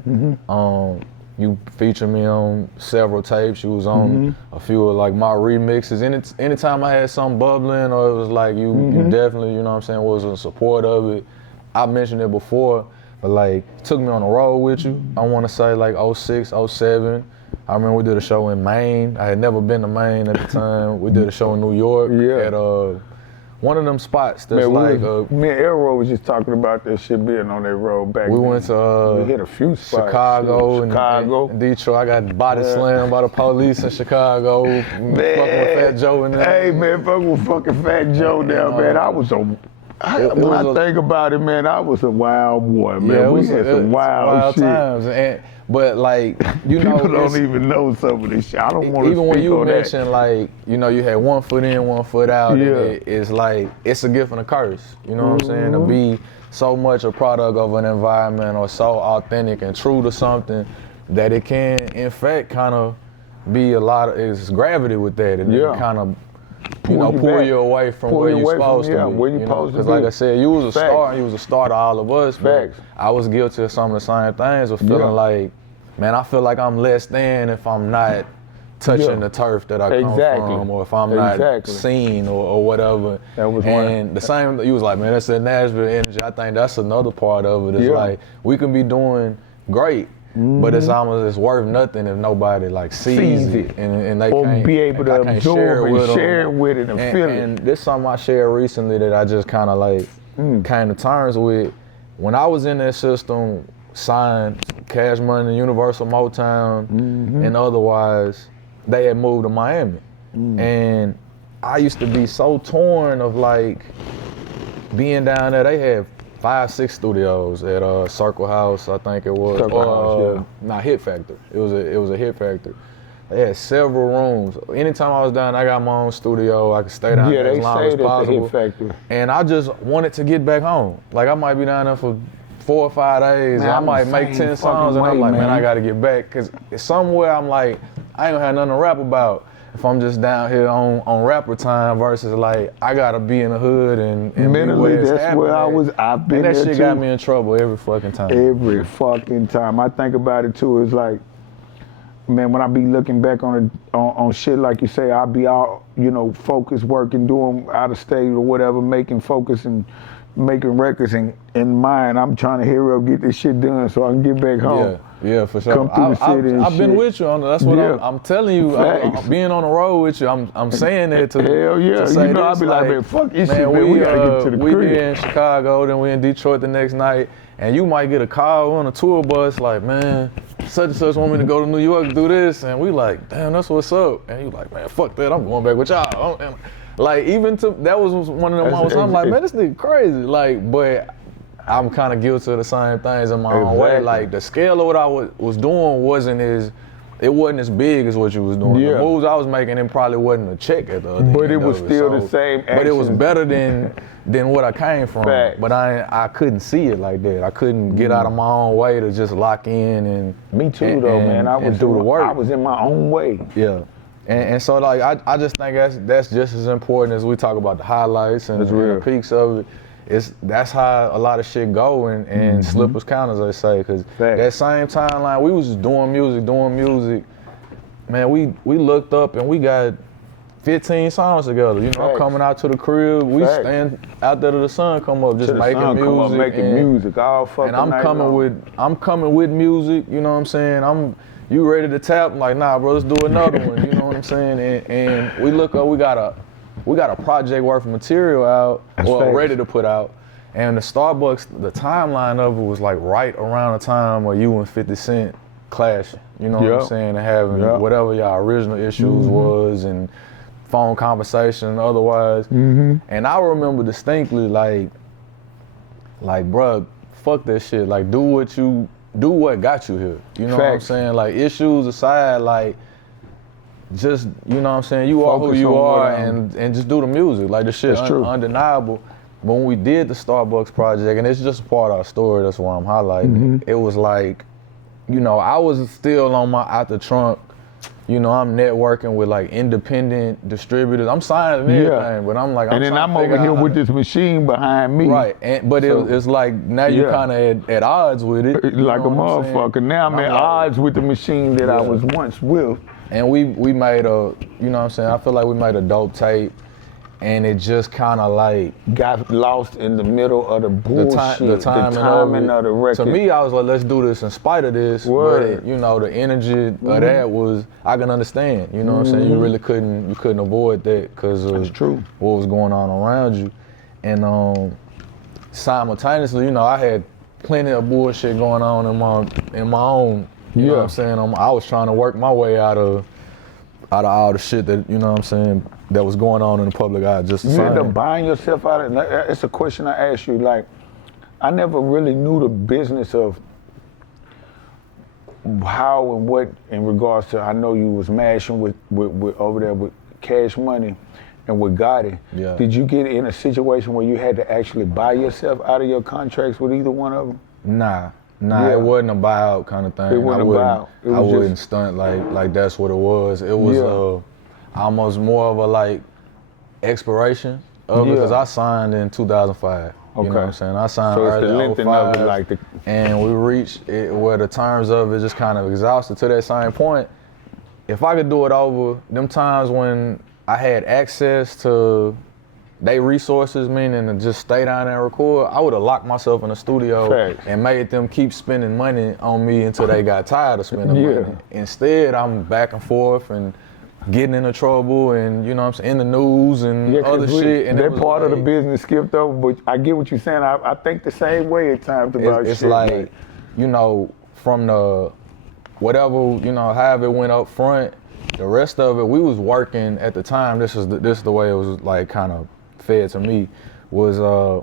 You featured me on several tapes. You was on a few of like my remixes. Anytime I had something bubbling, or it was like you definitely, you know what I'm saying, was in support of it. I mentioned it before, but like took me on the road with you. I want to say like 06, 07. I remember we did a show in Maine. I had never been to Maine at the time. We did a show in New York at one of them spots that's Man, like me and Arrow was just talking about that shit being on that road back we then. went to we hit a few spots. Chicago, and Detroit. I got body slammed by the police in Chicago. Man, fucking with Fat Joe in there. Hey man, fucking with fucking Fat Joe there, man. I was when I think about it, man, I was a wild boy, man. Yeah, we had some wild shit. Times. But like, you know, people don't even know some of this shit. I don't want to even when you mention that. like, you know, you had 1 foot in, 1 foot out. Yeah. It's like it's a gift and a curse. You know what I'm saying? To be so much a product of an environment or so authentic and true to something that it can, in fact, kind of be a lot of it's gravity with that, and it kind of pull you away from where you're supposed to be. Where you supposed to be. Because like I said, you was a star, and you was a star to all of us. Facts. But I was guilty of some of the same things, of feeling like, man, I feel like I'm less than if I'm not touching the turf that I come from, or if I'm not seen or whatever. That was the same, you was like, man, that's that Nashville energy. I think that's another part of it. It's like, we can be doing great, but it's worth nothing if nobody like sees it and they can't be able to absorb and share with it and feel it. And this is something I shared recently that I just kind of like came to terms with. When I was in that system, signed Cash Money, Universal Motown, and otherwise, they had moved to Miami. And I used to be so torn of like being down there. They had 5, 6 studios at Circle House, I think it was. Circle House, Not Hit Factor. It was a Hit Factor. They had several rooms. Anytime I was down, I got my own studio. I could stay down there as long as possible. Hit Factor. And I just wanted to get back home. Like I might be down there for 4 or 5 days. Man, I might make 10 songs, and I'm like, man, I gotta get back. Cause somewhere I'm like, I ain't gonna have nothing to rap about if I'm just down here on rapper time versus like, I gotta be in the hood and mentally, that's where I've been there too. And that shit got me in trouble every fucking time. Every fucking time. I think about it too, it's like, man, when I be looking back on shit like you say, I'll be out, you know, focused, working, doing out of state or whatever, making focus and making records in mind. I'm trying to hurry up, get this shit done so I can get back home. Yeah, for sure. Come through the city and I've been with you on that. That's what I'm telling you. I'm being on the road with you. I'm saying that to hell yeah. To say you know, I'll be like, man, fuck this shit, man. We gotta get to the crib. We here in Chicago, then we in Detroit the next night, and you might get a call on a tour bus like, man, such and such want me to go to New York to do this, and we like, damn, that's what's up. And you like, man, fuck that, I'm going back with y'all. And like, even to that was one of them moments. I'm like, man, this nigga crazy. Like, but I'm kind of guilty of the same things in my own way. Like, the scale of what I was doing wasn't as big as what you was doing. The moves I was making, it probably wasn't a check at the other end. But it was still the same action. But it was better than what I came from. Facts. But I couldn't see it like that. I couldn't get out of my own way to just lock in and me too though, man. I was do the work. I was in my own way. Yeah. And so like I just think that's just as important as we talk about the highlights and the peaks of it. That's how a lot of shit go and slippers count, as they say, because that same timeline we was just doing music. Man, we looked up and we got 15 songs together. You know, I'm coming out to the crib, we stand out there to the sun come up, just making music all fucking and I'm night coming with music. You know what I'm saying? You ready to tap? I'm like, nah, bro, let's do another one. You know what I'm saying? And we look up, we got a project worth of material out, ready to put out. And the Starbucks, the timeline of it was like right around the time where you and 50 Cent clashing. You know what I'm saying? And having whatever y'all original issues was and phone conversation and otherwise. And I remember distinctly like, bruh, fuck that shit. Like, do what got you here. You know what I'm saying? Like, issues aside, like, just, you know what I'm saying? You are who you are and just do the music. Like, the shit undeniable. But when we did the Starbucks project, and it's just a part of our story, that's why I'm highlighting it. It was like, you know, I was still out the trunk. You know, I'm networking with like independent distributors. I'm signing everything, but I'm like, I'm over here with this machine behind me. Right, but it's like now you're kind of at odds with it. Like a motherfucker. Now I'm at odds with the machine that I was once with. And we made you know what I'm saying? I feel like we made a dope tape. and it just kind of like got lost in the middle of the bullshit, the timing of the record. To me, I was like, let's do this in spite of this. Word. But you know, the energy of that was, I can understand. You know what I'm saying? You really couldn't avoid that because of what was going on around you. And simultaneously, you know, I had plenty of bullshit going on in my own. You know what I'm saying? I was trying to work my way out of all the shit that, you know what I'm saying, that was going on in the public eye. Just you end up buying yourself out of it. It's a question I asked you. Like, I never really knew the business of how and what in regards to. I know you was mashing with over there with Cash Money and with Gotti. Yeah. Did you get in a situation where you had to actually buy yourself out of your contracts with either one of them? Nah, it wasn't a buyout kind of thing. It wasn't a buyout. I wouldn't stunt like that's what it was. It was almost more of a like expiration of it because I signed in 2005. You know what I'm saying? I signed early in 2005, and we reached it where the terms of it just kind of exhausted to that same point. If I could do it over, them times when I had access to they resources, meaning to just stay down there and record, I would have locked myself in the studio and made them keep spending money on me until they got tired of spending money. Instead, I'm back and forth and getting into trouble and, you know what I'm saying, in the news and other shit. And that part of the business skipped over, but I get what you're saying. I think the same way at times about shit. It's like, you know, from the whatever, you know, however it went up front, the rest of it, we was working at the time. This is the way it was like kind of fed to me, was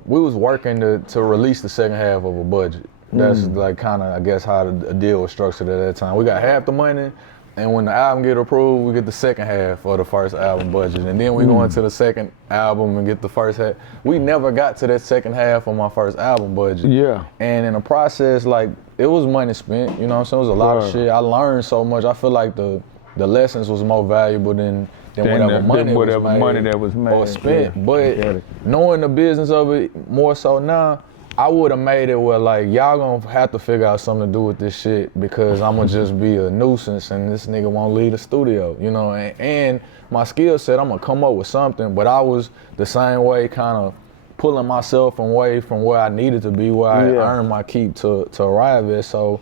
we was working to release the second half of a budget. That's like kind of, I guess, how the deal was structured at that time. We got half the money, and when the album get approved, we get the second half of the first album budget, and then we go into the second album and get the first half. We never got to that second half of my first album budget. Yeah. And in the process, like, it was money spent, you know what I'm saying? It was a lot of shit. I learned so much. I feel like the lessons was more valuable than whatever money that was made or spent. But knowing the business of it more so now, I would have made it where like y'all gonna have to figure out something to do with this shit because I'm gonna just be a nuisance and this nigga won't leave the studio, you know. And my skill set, I'm gonna come up with something. But I was the same way, kind of pulling myself away from where I needed to be, where I earned my keep to arrive at. So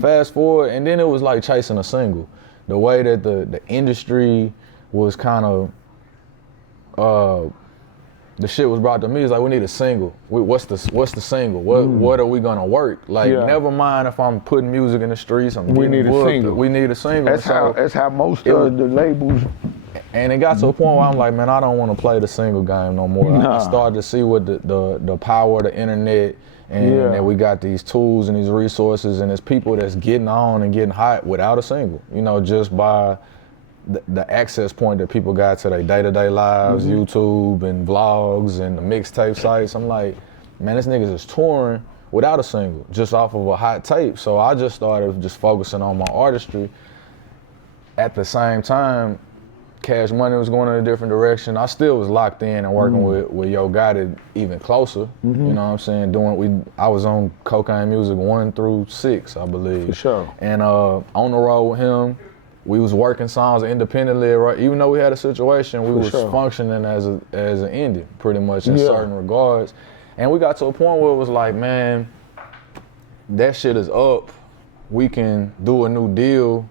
fast forward, and then it was like chasing a single. The way that the industry was kind of the shit was brought to me is like, we need a single. What's the single? What are we gonna work? Like, never mind if I'm putting music in the streets. We need a single. We need a single. That's how most of the labels. And it got to a point where I'm like, man, I don't want to play the single game no more. I started to see what the power of the internet and that we got these tools and these resources and there's people that's getting on and getting hot without a single. You know, just by the access point that people got to their day-to-day lives, YouTube and vlogs and the mixtape sites. I'm like, man, this niggas is touring without a single, just off of a hot tape. So I just started just focusing on my artistry. At the same time, Cash Money was going in a different direction. I still was locked in and working with Yo Gotti even closer. You know what I'm saying? I was on Cocaine Music 1 through 6, I believe. For sure. And on the road with him, we was working songs independently, right? Even though we had a situation, we was functioning as an indie, pretty much in certain regards. And we got to a point where it was like, man, that shit is up. We can do a new deal.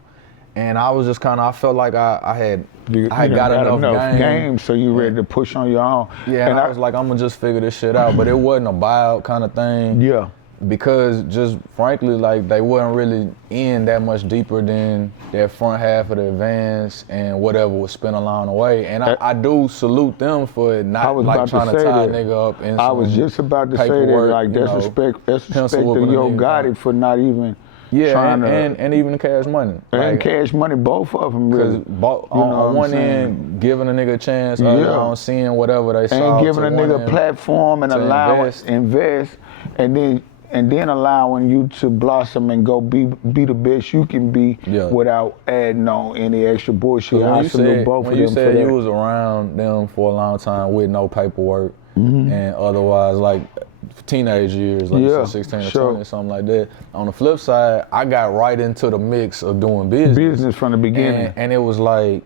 And I was just kind of, I felt like I had got enough game, so you ready to push on your own. Yeah, and I was like, I'm gonna just figure this shit out. But it wasn't a buyout kind of thing. Yeah. Because just frankly, like, they wasn't really in that much deeper than that front half of the advance and whatever was spent along the way. And I do salute them for not like trying to tie a nigga up in some I was just about to say that, like, that's respect to Yo Gotti for not even trying to, and even the Cash Money. And Cash Money, both of them really. On one end, giving a nigga a chance, on seeing whatever they saw. And giving a nigga a platform and allowing invest, and then allowing you to blossom and go be the best you can be without adding on any extra bullshit. When you said you was around them for a long time with no paperwork and otherwise, like, teenage years, like 16 or 20 or something like that. On the flip side, I got right into the mix of doing business. Business from the beginning. And it was like,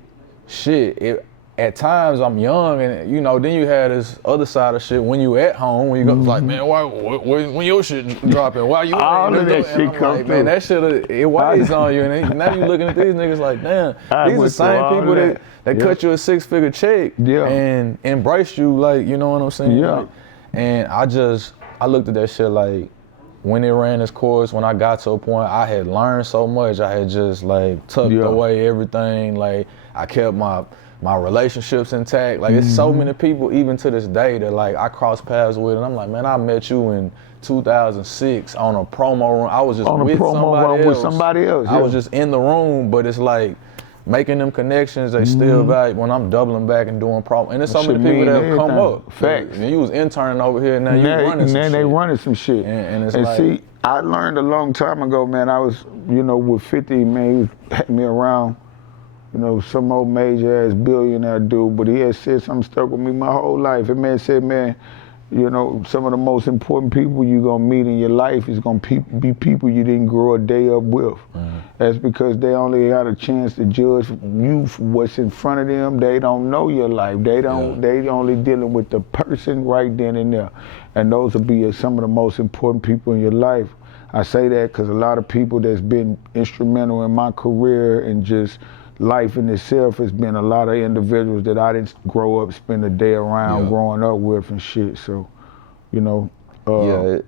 shit, at times I'm young, and you know, then you had this other side of shit when you at home, when you go like, man, why when your shit dropping, why you all of that and shit I'm come like, through. man, that shit it weighs on you, and now you looking at these niggas like, damn, these the same people that cut you a 6-figure check and embrace you, like, you know what I'm saying? Yeah. Like, and I looked at that shit like, when it ran its course, when I got to a point, I had learned so much. I had just like tucked away everything. Like I kept my relationships intact. Like it's so many people, even to this day, that like I cross paths with, and I'm like, man, I met you in 2006 on a promo run. I was just with somebody else. I was just in the room, but it's like making them connections. They still valuable when I'm doubling back and doing promo. And there's so many people that have come up. Facts. And you was interning over here, now you running some shit. They running some shit. And it's and like, see, I learned a long time ago, man. I was, you know, with 50, man, he had me around, you know, some old major ass billionaire dude, but he had said something stuck with me my whole life. And man said, man, you know, some of the most important people you're gonna meet in your life is gonna be people you didn't grow a day up with. That's because they only got a chance to judge you for what's in front of them. They don't know your life. They only dealing with the person right then and there. And those will be some of the most important people in your life. I say that because a lot of people that's been instrumental in my career and just life in itself has been a lot of individuals that I didn't grow up, spend a day around growing up with and shit. So, you know. But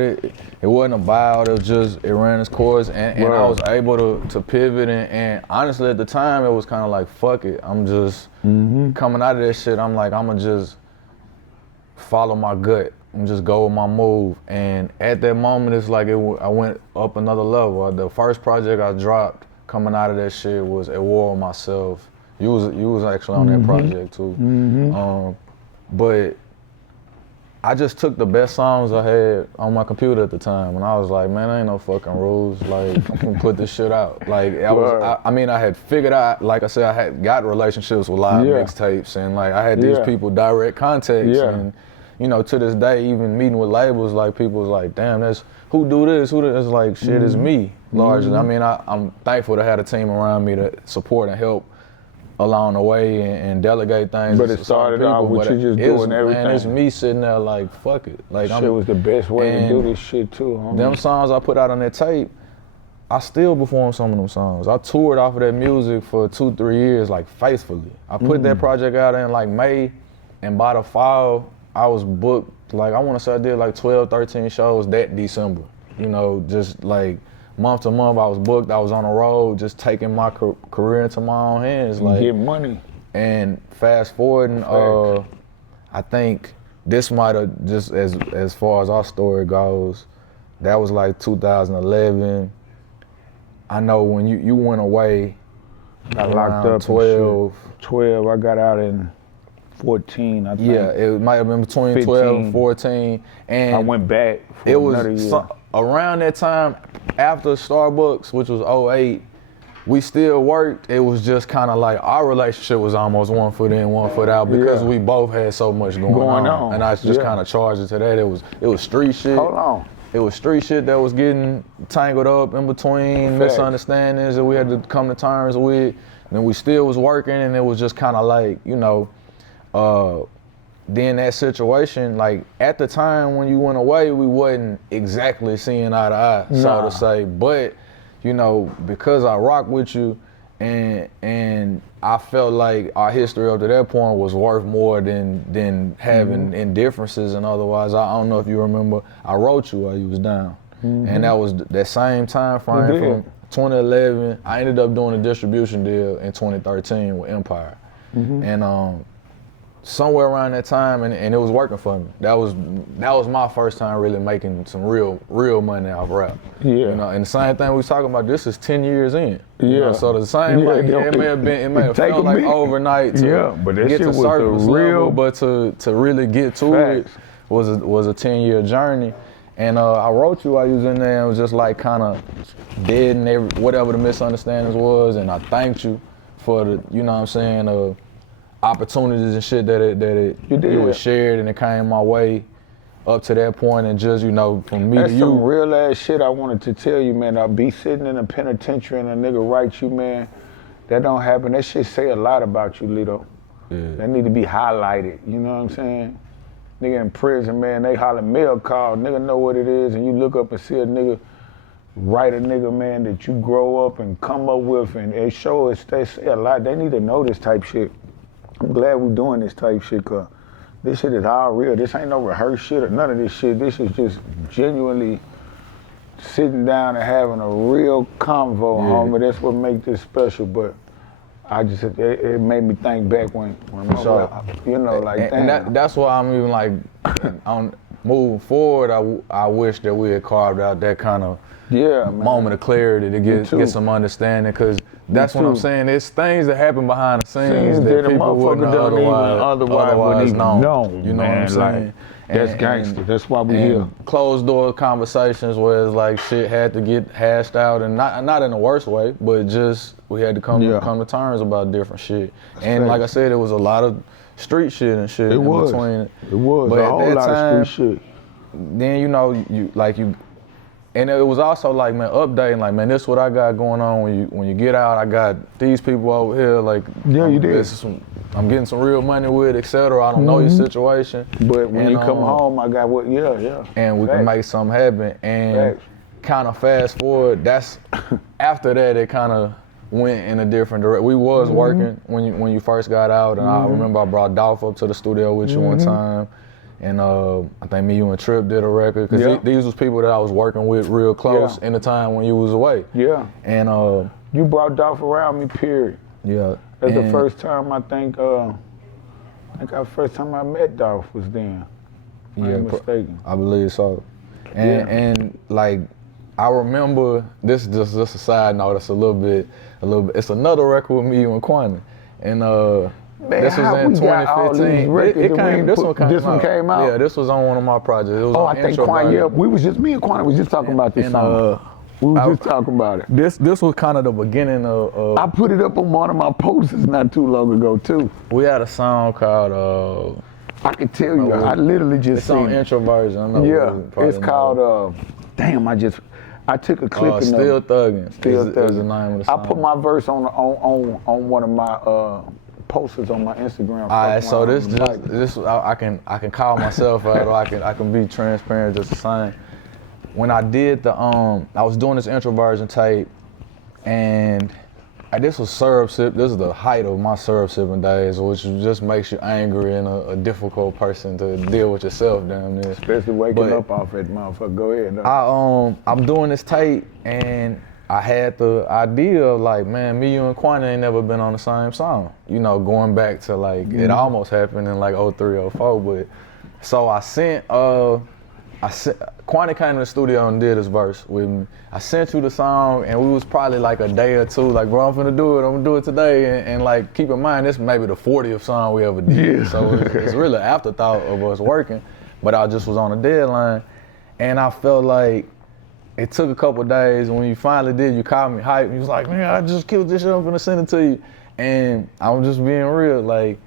it wasn't a buyout. It was just, it ran its course, and I was able to pivot. And honestly, at the time, it was kind of like, fuck it. I'm just coming out of this shit. I'm like, I'm gonna just follow my gut and just go with my move. And at that moment, it's like I went up another level. The first project I dropped coming out of that shit was At War with Myself. You was actually on that project too. But I just took the best songs I had on my computer at the time, and I was like, man, ain't no fucking rules. Like, I'm gonna put this shit out. Like, I had figured out, like I said, I had got relationships with live mixtapes, and like I had these people direct contacts, and you know, to this day, even meeting with labels, like people was like, damn, that's who do this, it's like, shit, is me, largely. I mean, I'm thankful to have a team around me to support and help along the way and delegate things. But it started out with you just doing everything. Man, it's me sitting there like, fuck it. Like, shit was the best way to do this shit too, homie. Them songs I put out on that tape, I still perform some of them songs. I toured off of that music for 2-3 years, like faithfully. I put that project out in like May, and by the fall, I was booked, like I wanna say I did like 12, 13 shows that December. You know, just like month to month I was booked, I was on the road, just taking my career into my own hands. Like, get money. And fast forwarding, I think this might have, just as far as our story goes, that was like 2011. I know when you went away, got locked up 12. 12, I got out in 14, I think. Yeah, it might have been between 15. 12 and 14. And I went back for another year. Around that time, after Starbucks, which was 08, we still worked. It was just kind of like our relationship was almost one foot in, one foot out, because we both had so much going on. And I just kind of charged it to that. It was street shit. Hold on. It was street shit that was getting tangled up in between misunderstandings that we had to come to terms with. And we still was working, and it was just kind of like, you know, then that situation, like at the time when you went away, we wasn't exactly seeing eye to eye, so to say. But, you know, because I rock with you, and I felt like our history up to that point was worth more than having indifferences. And otherwise, I don't know if you remember, I wrote you while you was down. And that was that same time frame from 2011. I ended up doing a distribution deal in 2013 with Empire. And somewhere around that time, and it was working for me. That was my first time really making some real money off rap. You know, and the same thing we was talking about, this is 10 years in. You know, so the same, like, it may have felt like overnight to but that get shit to was surface real, level, but to really get to it was a 10-year journey. And I wrote you while you was in there, and was just like kind of dead and whatever the misunderstandings was, and I thanked you for the, you know what I'm saying, opportunities and shit that it was shared, and it came my way up to that point. And just, you know, from me to you. That's some real ass shit I wanted to tell you, man. I'll be sitting in a penitentiary and a nigga writes you, man. That don't happen. That shit say a lot about you, Lito. Yeah. That need to be highlighted. You know what I'm saying? Nigga in prison, man, they holler mail call. Nigga know what it is, and you look up and see a nigga write a nigga, man, that you grow up and come up with, and they show us, they say a lot. They need to know this type shit. I'm glad we doing this type shit, cause this shit is all real. This ain't no rehearsed shit or none of this shit. This is just genuinely sitting down and having a real convo, homie. That's what makes this special. But I just, it made me think back when you know, like, damn. And that's why I'm even like, on moving forward, I wish that we had carved out that kind of moment of clarity to get some understanding, because that's what I'm saying. It's things that happen behind the scenes that people wouldn't otherwise know. You know what I'm saying? Like, that's gangster. That's why we here. Closed door conversations where it's like shit had to get hashed out, and not in the worst way, but just we had to come to terms about different shit. And like I said, it was a lot of street shit and shit in between. It was but a at whole that lot time, of street shit. Then and it was also like, man, updating, like, man, this is what I got going on. When you get out, I got these people over here, like, you did. I'm getting some real money with, etc. I don't know your situation. But when you come home, I got what, and we can make something happen. And kind of fast forward, that's after that, it kind of went in a different direction. We was working when you first got out, and I remember I brought Dolph up to the studio with you one time. And I think me, you, and Trip did a record, because these was people that I was working with real close in the time when you was away. Yeah. And you brought Dolph around me, period. Yeah. That's the first time I think the first time I met Dolph was then. If I'm mistaken. I believe so. And like, I remember, this is just a side note, it's a little bit, it's another record with me, you, and Kwame. And man, this was in 2015. This one came out. Yeah, this was on one of my projects. It was on I think Kwame, me and Kwame was just talking about this song. We were just talking about it. This was kind of the beginning of. I put it up on one of my posters not too long ago too. We had a song called. I can tell you, I literally just. It's on intro version. I know it's called. Damn, I took a clip in Still Thuggin'. Still Thuggin'. Is the name of the song. I put my verse on one of my posters on my Instagram. All right, so this I can call myself out, or I can be transparent just the same. When I did I was doing this intro version tape, and this was syrup sip. This is the height of my syrup sipping days, which just makes you angry and a difficult person to deal with yourself, damn near. Especially waking up off that motherfucker. Go ahead. I'm doing this tape, and I had the idea of like, man, me, you, and Kwame ain't never been on the same song. You know, going back to like, it almost happened in like 03, 04, but so I sent, Kwame came to the studio and did his verse with me. I sent you the song, and we was probably like a day or two, like, bro, I'm gonna do it today, and like, keep in mind, this may be the 40th song we ever did, so it's really an afterthought of us working, but I just was on a deadline, and I felt like, it took a couple days, and when you finally did, you called me hype, and you was like, man, I just killed this shit, I'm gonna send it to you. And I'm just being real, like,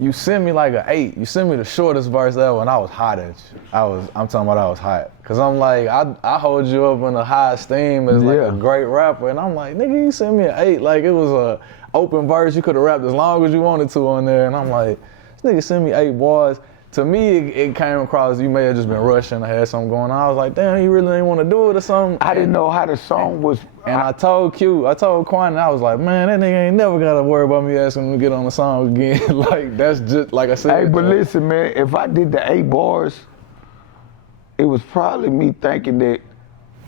you sent me like an 8, you sent me the shortest verse ever, and I was hot at you. I'm talking about I was hot. Cause I'm like, I hold you up in a high esteem as like a great rapper, and I'm like, nigga, you sent me an 8, like it was a open verse, you could've rapped as long as you wanted to on there, and I'm like, this nigga sent me 8 bars. To me, it came across, you may have just been rushing, I had something going on. I was like, damn, he really didn't want to do it or something. I didn't know how the song was. And I told Kwame, I was like, man, that nigga ain't never got to worry about me asking him to get on the song again. Like, that's just, like I said. Hey, but listen, man, if I did the 8 bars, it was probably me thinking that,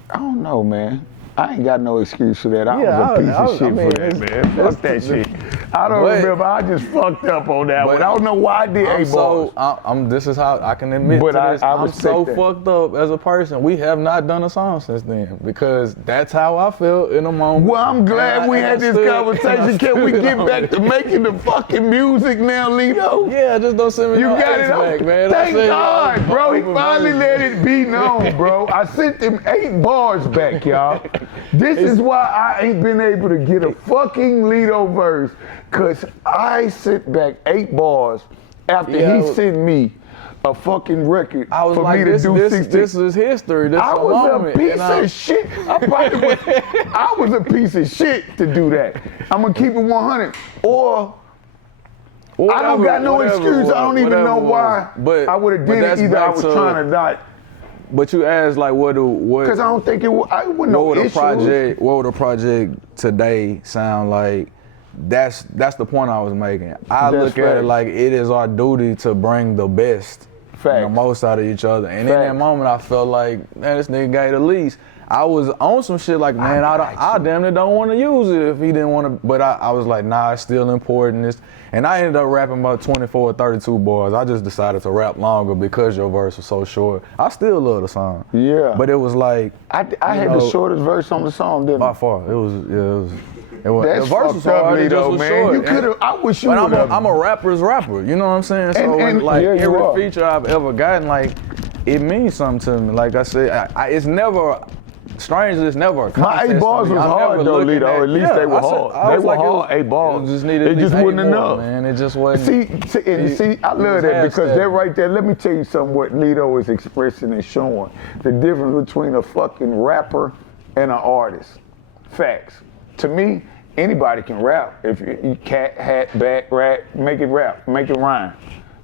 I don't know, man. I ain't got no excuse for that. I was a piece of shit for that, man. Fuck that shit. I don't remember. I just fucked up on that one. I don't know why I did 8 bars. This is how I can admit to this. I'm so fucked up as a person. We have not done a song since then, because that's how I felt in a moment. Well, I'm glad we had this conversation. Can we get back to making the fucking music now, Lito? Yeah, just don't send me no X back, man. Thank God, bro. He finally let it be known, bro. I sent him 8 bars back, y'all. This is why I ain't been able to get a fucking Lito verse, cause I sent back 8 bars after he sent me a fucking record I was for like, me to do 16. this is history. This I a was moment, a piece of shit. I was a piece of shit to do that. I'm gonna keep it 100. Or I don't got no excuse. I don't even know why I would have did it. Either I was trying to not. But you asked like what? Because I don't think it wasn't no issue. What would a project today sound like? That's the point I was making. I look at it like it is our duty to bring the best, the most out of each other. And in that moment, I felt like, man, this nigga got the least. I was on some shit like, man, I damn near don't want to use it if he didn't want to. But I was like, nah, it's still important. And I ended up rapping about 24 or 32 bars. I just decided to rap longer because your verse was so short. I still love the song. Yeah. But it was like, I had the shortest verse on the song, didn't I? By far. It was. That's the verse was fucked up, hard, Lito, man. short. You could have. I wish you would have. I'm a rapper's rapper. You know what I'm saying? So every feature I've ever gotten, like, it means something to me. Like I said, it's never. Strangely, it's never a contest. My 8 bars was hard though, Lito. At least they were hard. They were hard 8 bars. It just wasn't enough, man. It just wasn't. See, I love that because that right there. Let me tell you something. What Lito is expressing and showing the difference between a fucking rapper and an artist. Facts. To me, anybody can rap. If you cat, hat, back, rap, make it rhyme.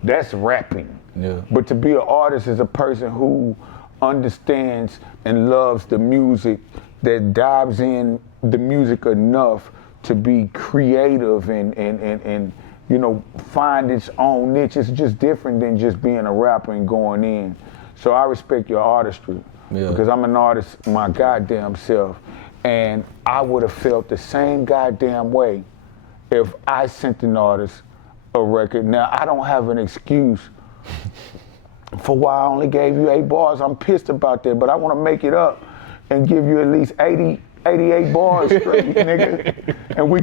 That's rapping. Yeah. But to be an artist is a person who understands and loves the music, that dives in the music enough to be creative and you know, find its own niche. It's just different than just being a rapper and going in. So I respect your artistry because I'm an artist my goddamn self. And I would have felt the same goddamn way if I sent an artist a record. Now, I don't have an excuse for why I only gave you 8 bars. I'm pissed about that, but I want to make it up and give you at least 88 bars straight, nigga. And we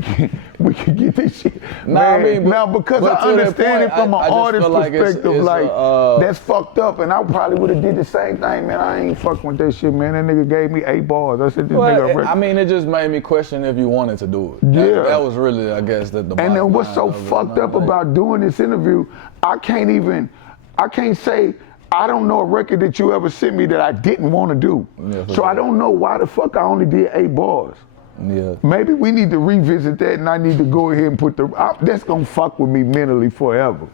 can get this shit. Nah, man, now, because I understand it from an artist perspective, that's fucked up, and I probably would have did the same thing, man. I ain't fucking with that shit, man. That nigga gave me 8 bars. I said, this nigga. I mean, it just made me question if you wanted to do it. That was really, I guess, the and then what's so fucked up about doing this interview, I can't say, I don't know a record that you ever sent me that I didn't want to do. So I don't know why the fuck I only did 8 bars. Yeah. Maybe we need to revisit that and I need to go ahead and put that's gonna fuck with me mentally forever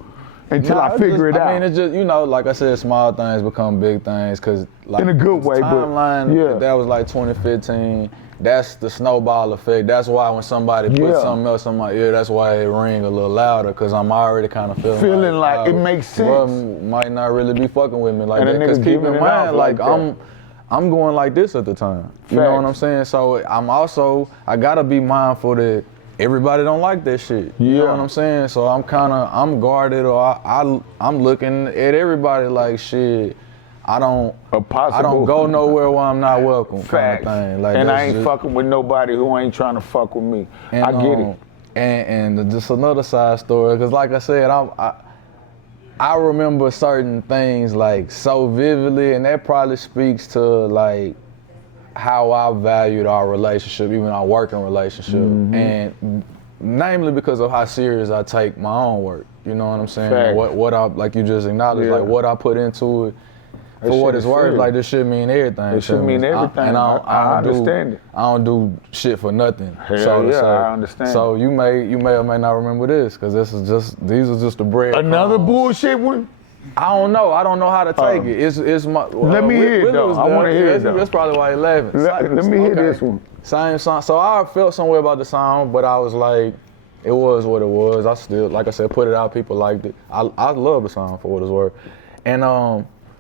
until I figure it out. I mean, it's just, you know, like I said, small things become big things because like in a good way, timeline, that was like 2015. That's the snowball effect. That's why when somebody puts something else in my ear, that's why it ring a little louder, because I'm already kind of feeling like it makes sense. Bro might not really be fucking with me like that. Because keep in mind, like I'm going like this at the time. You know what I'm saying? So I gotta be mindful that everybody don't like that shit. You know what I'm saying? So I'm guarded, or I'm looking at everybody like shit. I don't go nowhere where I'm not welcome. Facts. Kind of thing. Like, and I ain't fucking with nobody who ain't trying to fuck with me. And, I get it. And just another side story, because like I said, I remember certain things like so vividly, and that probably speaks to like how I valued our relationship, even our working relationship, and namely because of how serious I take my own work. You know what I'm saying? Facts. What I, like you just acknowledged, like what I put into it. For what it's worth, like this shit mean everything. It should mean everything. I understand it. I don't do shit for nothing. I understand. So you may or may not remember this, because these are just the bread. Another bullshit one? I don't know. I don't know how to take it. It's my. Let me hear it though. I want to hear it though. That's probably why 11. Let me hear this one. Same song. So I felt some way about the song, but I was like, it was what it was. I still, like I said, put it out. People liked it. I love the song for what it's worth. And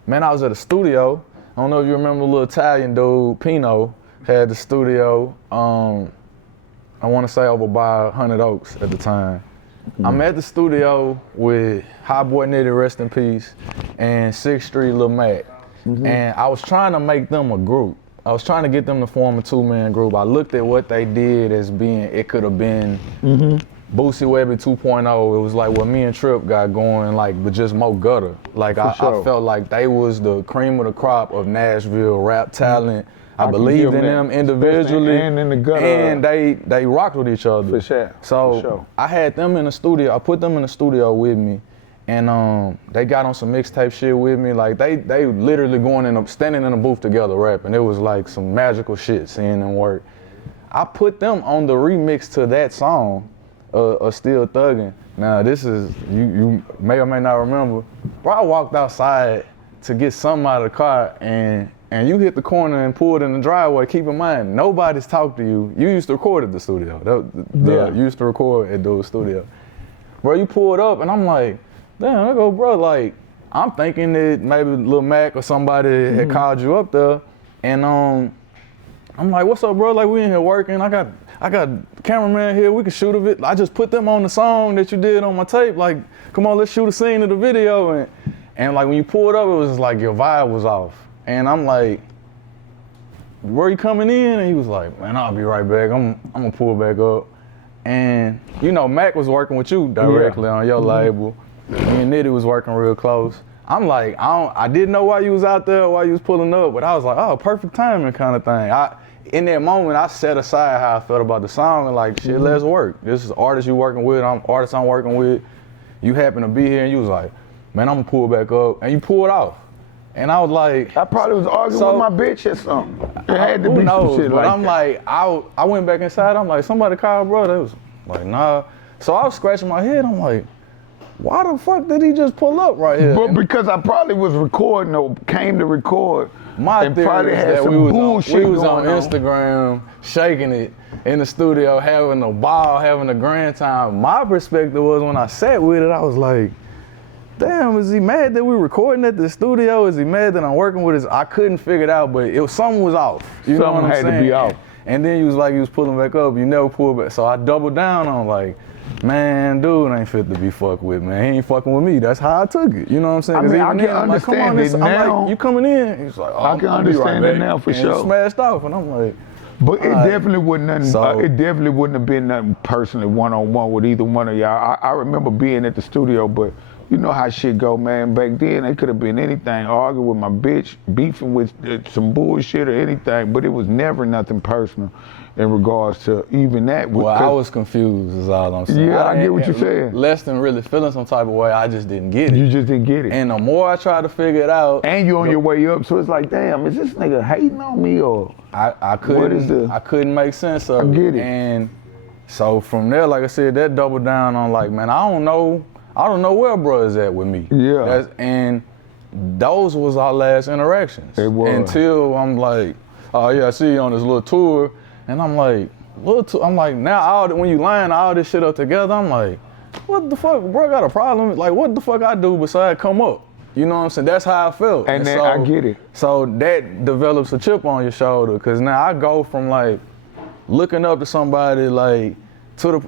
man, I was at a studio. I don't know if you remember the little Italian dude, Pino, had the studio, I want to say over by 100 Oaks at the time. I'm at the studio with Hot Boy Nitty, rest in peace, and 6th Street Lil Mac. And I was trying to make them a group. I was trying to get them to form a 2-man group. I looked at what they did as being, it could have been Boosie Webby 2.0. It was like what me and Trip got going, like, but just more gutter. Like I felt like they was the cream of the crop of Nashville rap talent. I believed in them individually, and in the gutter, and they rocked with each other. For sure. So I had them in the studio. I put them in the studio with me, and they got on some mixtape shit with me. Like they literally standing in a booth together rapping. It was like some magical shit seeing them work. I put them on the remix to that song, Still Thuggin'. Now this is, you may or may not remember, bro, I walked outside to get something out of the car and you hit the corner and pulled in the driveway. Keep in mind, nobody's talked to you. You used to record at the studio. You used to record at the studio. Bro, you pulled up and I'm like, damn, I go, bro, like, I'm thinking that maybe Lil Mac or somebody had called you up there, and I'm like, what's up, bro? Like, we in here working. I got cameraman here. We can shoot a video. I just put them on the song that you did on my tape. Like, come on, let's shoot a scene of the video. And like when you pulled up, it was like your vibe was off. And I'm like, where you coming in? And he was like, man, I'll be right back. I'm gonna pull back up. And you know, Mac was working with you directly on your label. Me and Nitty was working real close. I'm like, I didn't know why you was out there, why you was pulling up, but I was like, oh, perfect timing kind of thing. In that moment, I set aside how I felt about the song and like, shit, let's work. This is the artist you working with, I'm working with. You happen to be here and you was like, man, I'm gonna pull back up. And you pulled off. And I was like, I probably was arguing with my bitch or something. It had to be some shit but like I'm that. like, I went back inside, I'm like, somebody called, bro. They was like, nah. So I was scratching my head, I'm like, why the fuck did he just pull up right here? But because I probably was recording or came to record. My theory is that we was on Instagram shaking it in the studio, having a ball, having a grand time. My perspective was when I sat with it, I was like, damn, is he mad that we're recording at the studio? Is he mad that I'm working with his? I couldn't figure it out, but something was off. You know what I'm saying? Something had to be off. And then you was like, you was pulling back up, you never pulled back. So I doubled down on like, man, dude ain't fit to be fucked with, man. He ain't fucking with me. That's how I took it. You know what I'm saying? I mean, I can understand it now. I'm like, you coming in? He's like, oh, I can understand it now for sure. He smashed off, and I'm like, but it definitely wasn't nothing. It definitely wouldn't have been nothing personally one-on-one with either one of y'all. I remember being at the studio, but you know how shit go, man. Back then, it could have been anything. Arguing with my bitch, beefing with some bullshit or anything, but it was never nothing personal in regards to even that. Well, I was confused is all I'm saying. Yeah, I get what you're saying. Less than really feeling some type of way, I just didn't get it. You just didn't get it. And the more I tried to figure it out. And you're on your way up, so it's like, damn, is this nigga hating on me or? I couldn't make sense of it. I get it. And so from there, like I said, that doubled down on like, man, I don't know where bro is at with me. Yeah. And those was our last interactions. It was. Until I'm like, oh yeah, I see you on this little tour. And I'm like, now when you line all this shit up together, I'm like, what the fuck, bro got a problem? Like, what the fuck I do besides come up? You know what I'm saying? That's how I felt. And then so, I get it. So that develops a chip on your shoulder, cause now I go from like looking up to somebody like,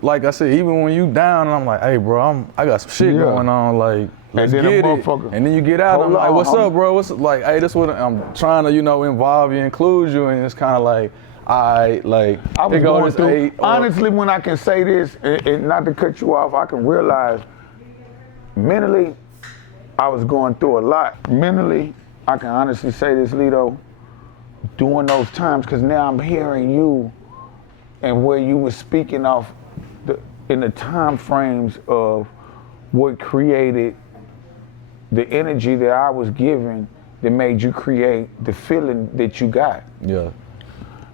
like I said, even when you down, and I'm like, hey bro, I got some shit going on, like, let's get it. And then you get out, I'm like, what's up, bro? What's like, hey, this what I'm trying to, involve you, include you, and it's kind of like, I was going through, honestly, when I can say this, and not to cut you off, I can realize mentally, I was going through a lot. Mentally, I can honestly say this, Lito, during those times, because now I'm hearing you and where you were speaking off in the time frames of what created the energy that I was given that made you create the feeling that you got. Yeah.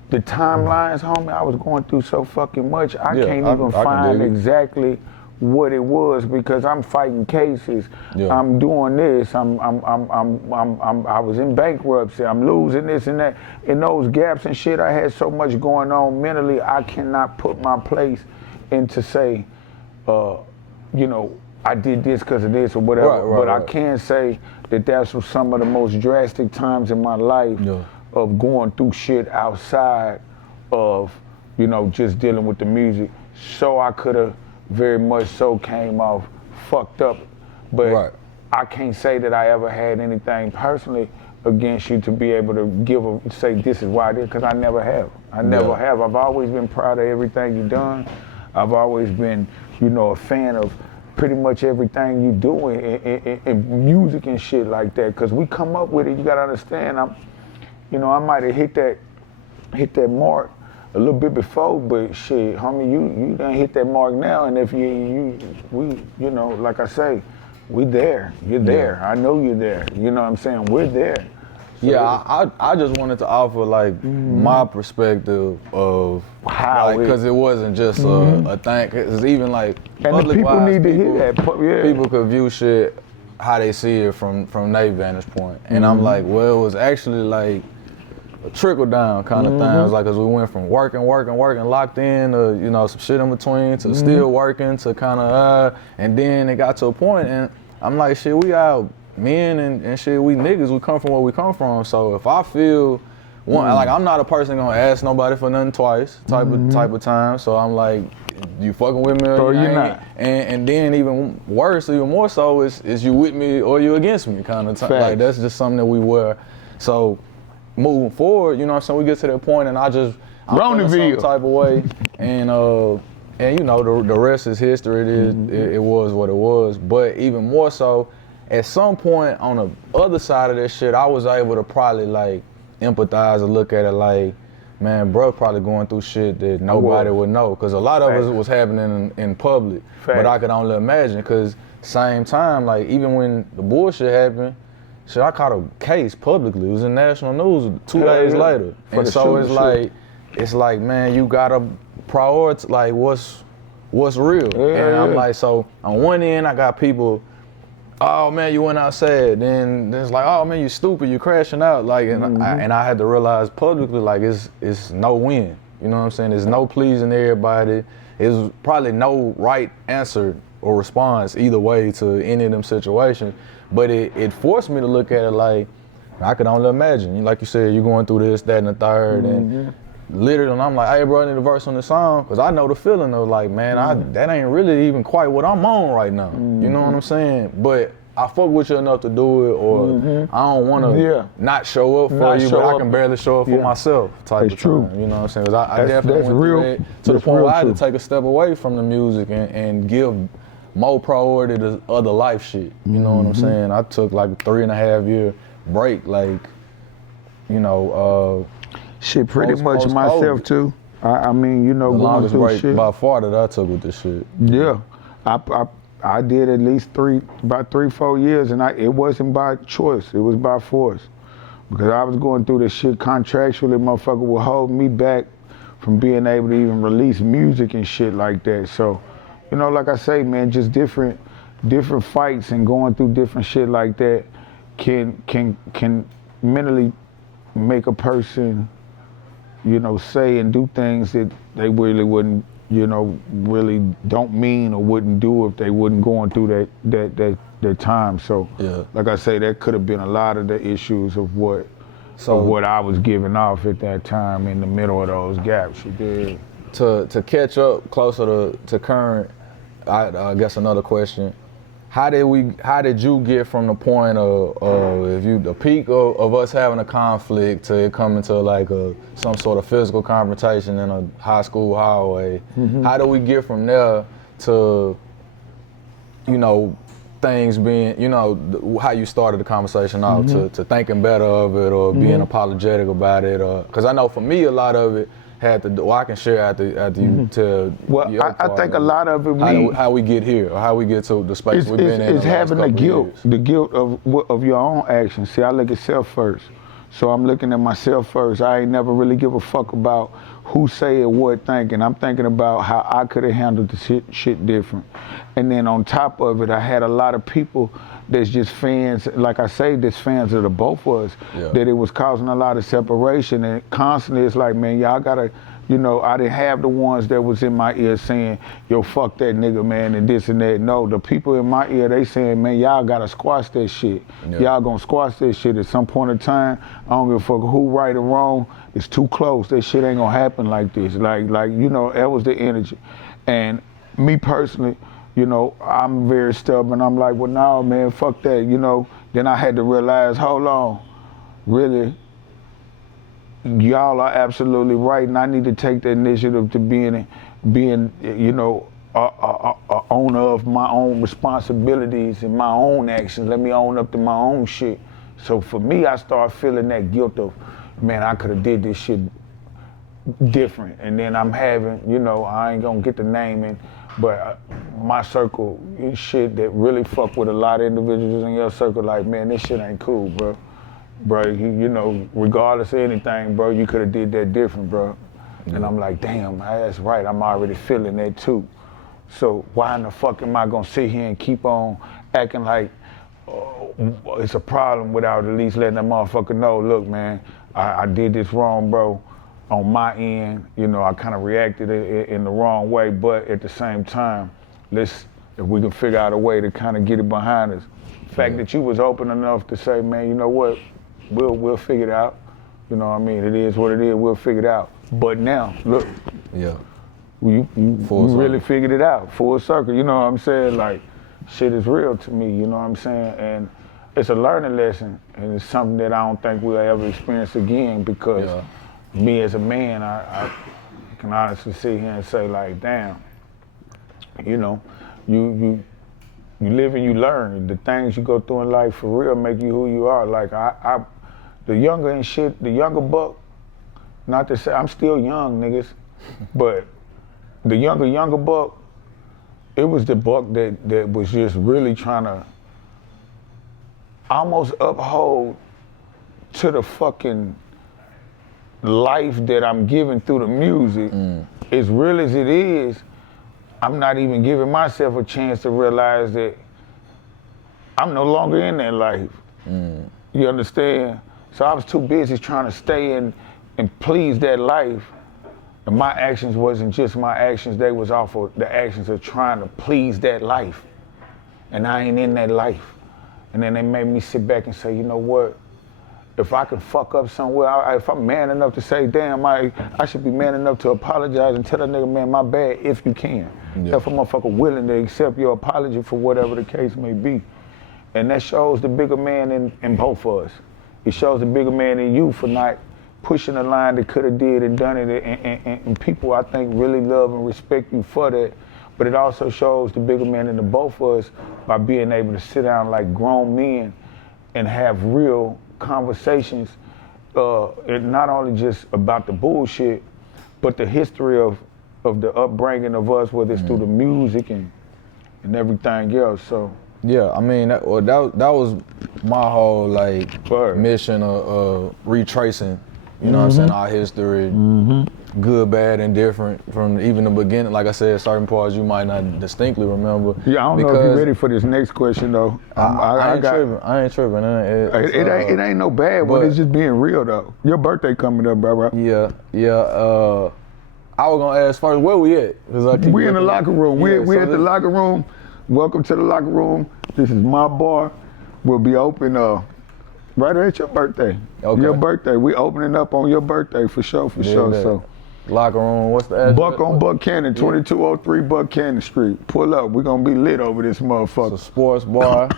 The timelines, homie, I was going through so fucking much. I can't even find exactly what it was because I'm fighting cases. Yeah. I'm doing this. I was in bankruptcy. I'm losing this and that. In those gaps and shit, I had so much going on mentally. I cannot put my place into say, I did this because of this or whatever. But I can say that that's some of the most drastic times in my life. Yeah. Of going through shit outside of, just dealing with the music. So I could have very much so came off fucked up. But I can't say that I ever had anything personally against you to be able to say this is why I did, because I never have. I never have. I've always been proud of everything you've done. I've always been, a fan of pretty much everything you do in music and shit like that. Because we come up with it, you gotta understand, I might have hit that mark a little bit before, but shit, homie, you done hit that mark now, and if we like I say, we there. You're there. I know you're there. You know what I'm saying? We're there. So yeah, I just wanted to offer like my perspective of how, because it wasn't just a thing. Cause even like and the people need to hear that. Yeah. People could view shit how they see it from their vantage point, and I'm like, well, it was actually like a trickle down kind of thing. It was like, cause we went from working, locked in, to, you know, some shit in between, to still working, to kind of, and then it got to a point, and I'm like, shit, we out. Men and shit, we niggas, we come from where we come from. So if I feel like I'm not a person gonna ask nobody for nothing twice, type of time. So I'm like, you fucking with me or you not? And then even worse, even more so is you with me or you against me kind of time. Like that's just something that we were. So moving forward, you know what I'm saying, we get to that point and I'm feeling some type of way and you know the rest is history. It was what it was. But even more so, at some point on the other side of this shit, I was able to probably like empathize and look at it like, man, bro, probably going through shit that nobody would know. Cause a lot of it was happening in public, but I could only imagine. Cause same time, like even when the bullshit happened, shit, I caught a case publicly. It was in national news 2 days later. And so it's like, man, you gotta prioritize like what's real. And I'm like, so on one end, I got people, oh man, you went outside. Then it's like, oh man, you stupid, you crashing out. Like, and I had to realize publicly, like it's no win. You know what I'm saying? There's no pleasing everybody. There's probably no right answer or response either way to any of them situations. But it forced me to look at it like, I could only imagine. Like you said, you're going through this, that, and the third, and literally, and I'm like, hey bro, I need a verse on this song, because I know the feeling of like, man, that ain't really even quite what I'm on right now. You know what I'm saying? But I fuck with you enough to do it, or I don't want to not show up for you, but I can barely show up for myself type of true. time. You know what I'm saying? Because I definitely went through that to the point where I had to take a step away from the music and give more priority to other life shit. You know what I'm saying? I took like a 3.5 year break, like, you know, shit, pretty much myself too. I mean, you know, the going longest through break shit. by far that I took with this shit. Yeah, I did at least about 3-4 years, and it wasn't by choice. It was by force, because I was going through this shit contractually. Motherfucker would hold me back from being able to even release music and shit like that. So, you know, like I say, man, just different fights and going through different shit like that can mentally make a person, you know, say and do things that they really wouldn't, you know, really don't mean or wouldn't do if they wasn't going through that time. So, like I say, that could have been a lot of the issues of what I was giving off at that time in the middle of those gaps. You did. To catch up closer to current, I guess another question. How did you get from the point of the peak of us having a conflict to it coming to like some sort of physical confrontation in a high school hallway? How do we get from there to, you know, things being, you know, how you started the conversation off to thinking better of it or being apologetic about it? Because I know for me, a lot of it had to do, well, I can share after you tell. Well, I think a lot of it, how we get here, or how we get to the space we've been in. It's having the guilt of your own actions. See, I look at self first. So I'm looking at myself first. I ain't never really give a fuck about who say or what thinking. I'm thinking about how I could have handled the shit different. And then on top of it, I had a lot of people that's just fans, like I say, that's fans of the both of us, that it was causing a lot of separation. And constantly it's like, man, y'all gotta, you know, I didn't have the ones that was in my ear saying, yo, fuck that nigga, man, and this and that. No, the people in my ear, they saying, man, y'all gotta squash that shit. Y'all gonna squash that shit at some point in time. I don't give a fuck who right or wrong. It's too close. That shit ain't gonna happen like this. Like you know, that was the energy. And me personally, you know, I'm very stubborn. I'm like, well, no, man, fuck that, you know. Then I had to realize, hold on, really, y'all are absolutely right, and I need to take the initiative to being, you know, a owner of my own responsibilities and my own actions. Let me own up to my own shit. So for me, I start feeling that guilt of, man, I could have did this shit different. And then I'm having, you know, I ain't gonna get the naming, but my circle is shit that really fuck with a lot of individuals in your circle. Like, man, this shit ain't cool, bro. Bro, you know, regardless of anything, bro, you could have did that different, bro. Yeah. And I'm like, damn, that's right. I'm already feeling that too. So why in the fuck am I gonna sit here and keep on acting like it's a problem without at least letting that motherfucker know, look, man, I did this wrong, bro. On my end, you know, I kind of reacted in the wrong way, but at the same time, if we can figure out a way to kind of get it behind us. The fact that you was open enough to say, man, you know what, we'll figure it out. You know what I mean? It is what it is, we'll figure it out. But now, look, you really figured it out, full circle, you know what I'm saying? Like, shit is real to me, you know what I'm saying? And it's a learning lesson, and it's something that I don't think we'll ever experience again because me as a man, I can honestly sit here and say, like, damn, you know, you live and you learn. The things you go through in life for real make you who you are. Like, the younger and shit, the younger buck, not to say, I'm still young, niggas, but the younger buck, it was the buck that was just really trying to almost uphold to the fucking life that I'm giving through the music. As real as it is, I'm not even giving myself a chance to realize that I'm no longer in that life. You understand? So I was too busy trying to stay in and please that life. And my actions wasn't just my actions, they was off of the actions of trying to please that life. And I ain't in that life. And then they made me sit back and say, you know what? If I can fuck up somewhere, if I'm man enough to say, damn, I should be man enough to apologize and tell a nigga, man, my bad, if you can. If a motherfucker willing to accept your apology for whatever the case may be. And that shows the bigger man in both of us. It shows the bigger man in you for not pushing the line that could have did and done it. And people, I think, really love and respect you for that. But it also shows the bigger man in the both of us by being able to sit down like grown men and have real conversations, and not only just about the bullshit, but the history of the upbringing of us, whether it's through the music and everything else. So yeah, I mean that was my whole like mission of retracing, you know what I'm saying, our history, good, bad, and different from even the beginning. Like I said, certain parts you might not distinctly remember. Yeah, I don't know if you're ready for this next question though. I ain't tripping. It ain't no bad, but it's just being real though. Your birthday coming up, bro. Yeah. I was gonna ask first, where we at? We in the locker room. We at the locker room. Welcome to the locker room. This is my bar. We'll be open right at your birthday. Okay. Your birthday. We opening up on your birthday for sure. So locker room, what's the address? Buck on Buck Cannon, 2203 Buck Cannon Street. Pull up. We're gonna be lit over this motherfucker. It's a sports bar.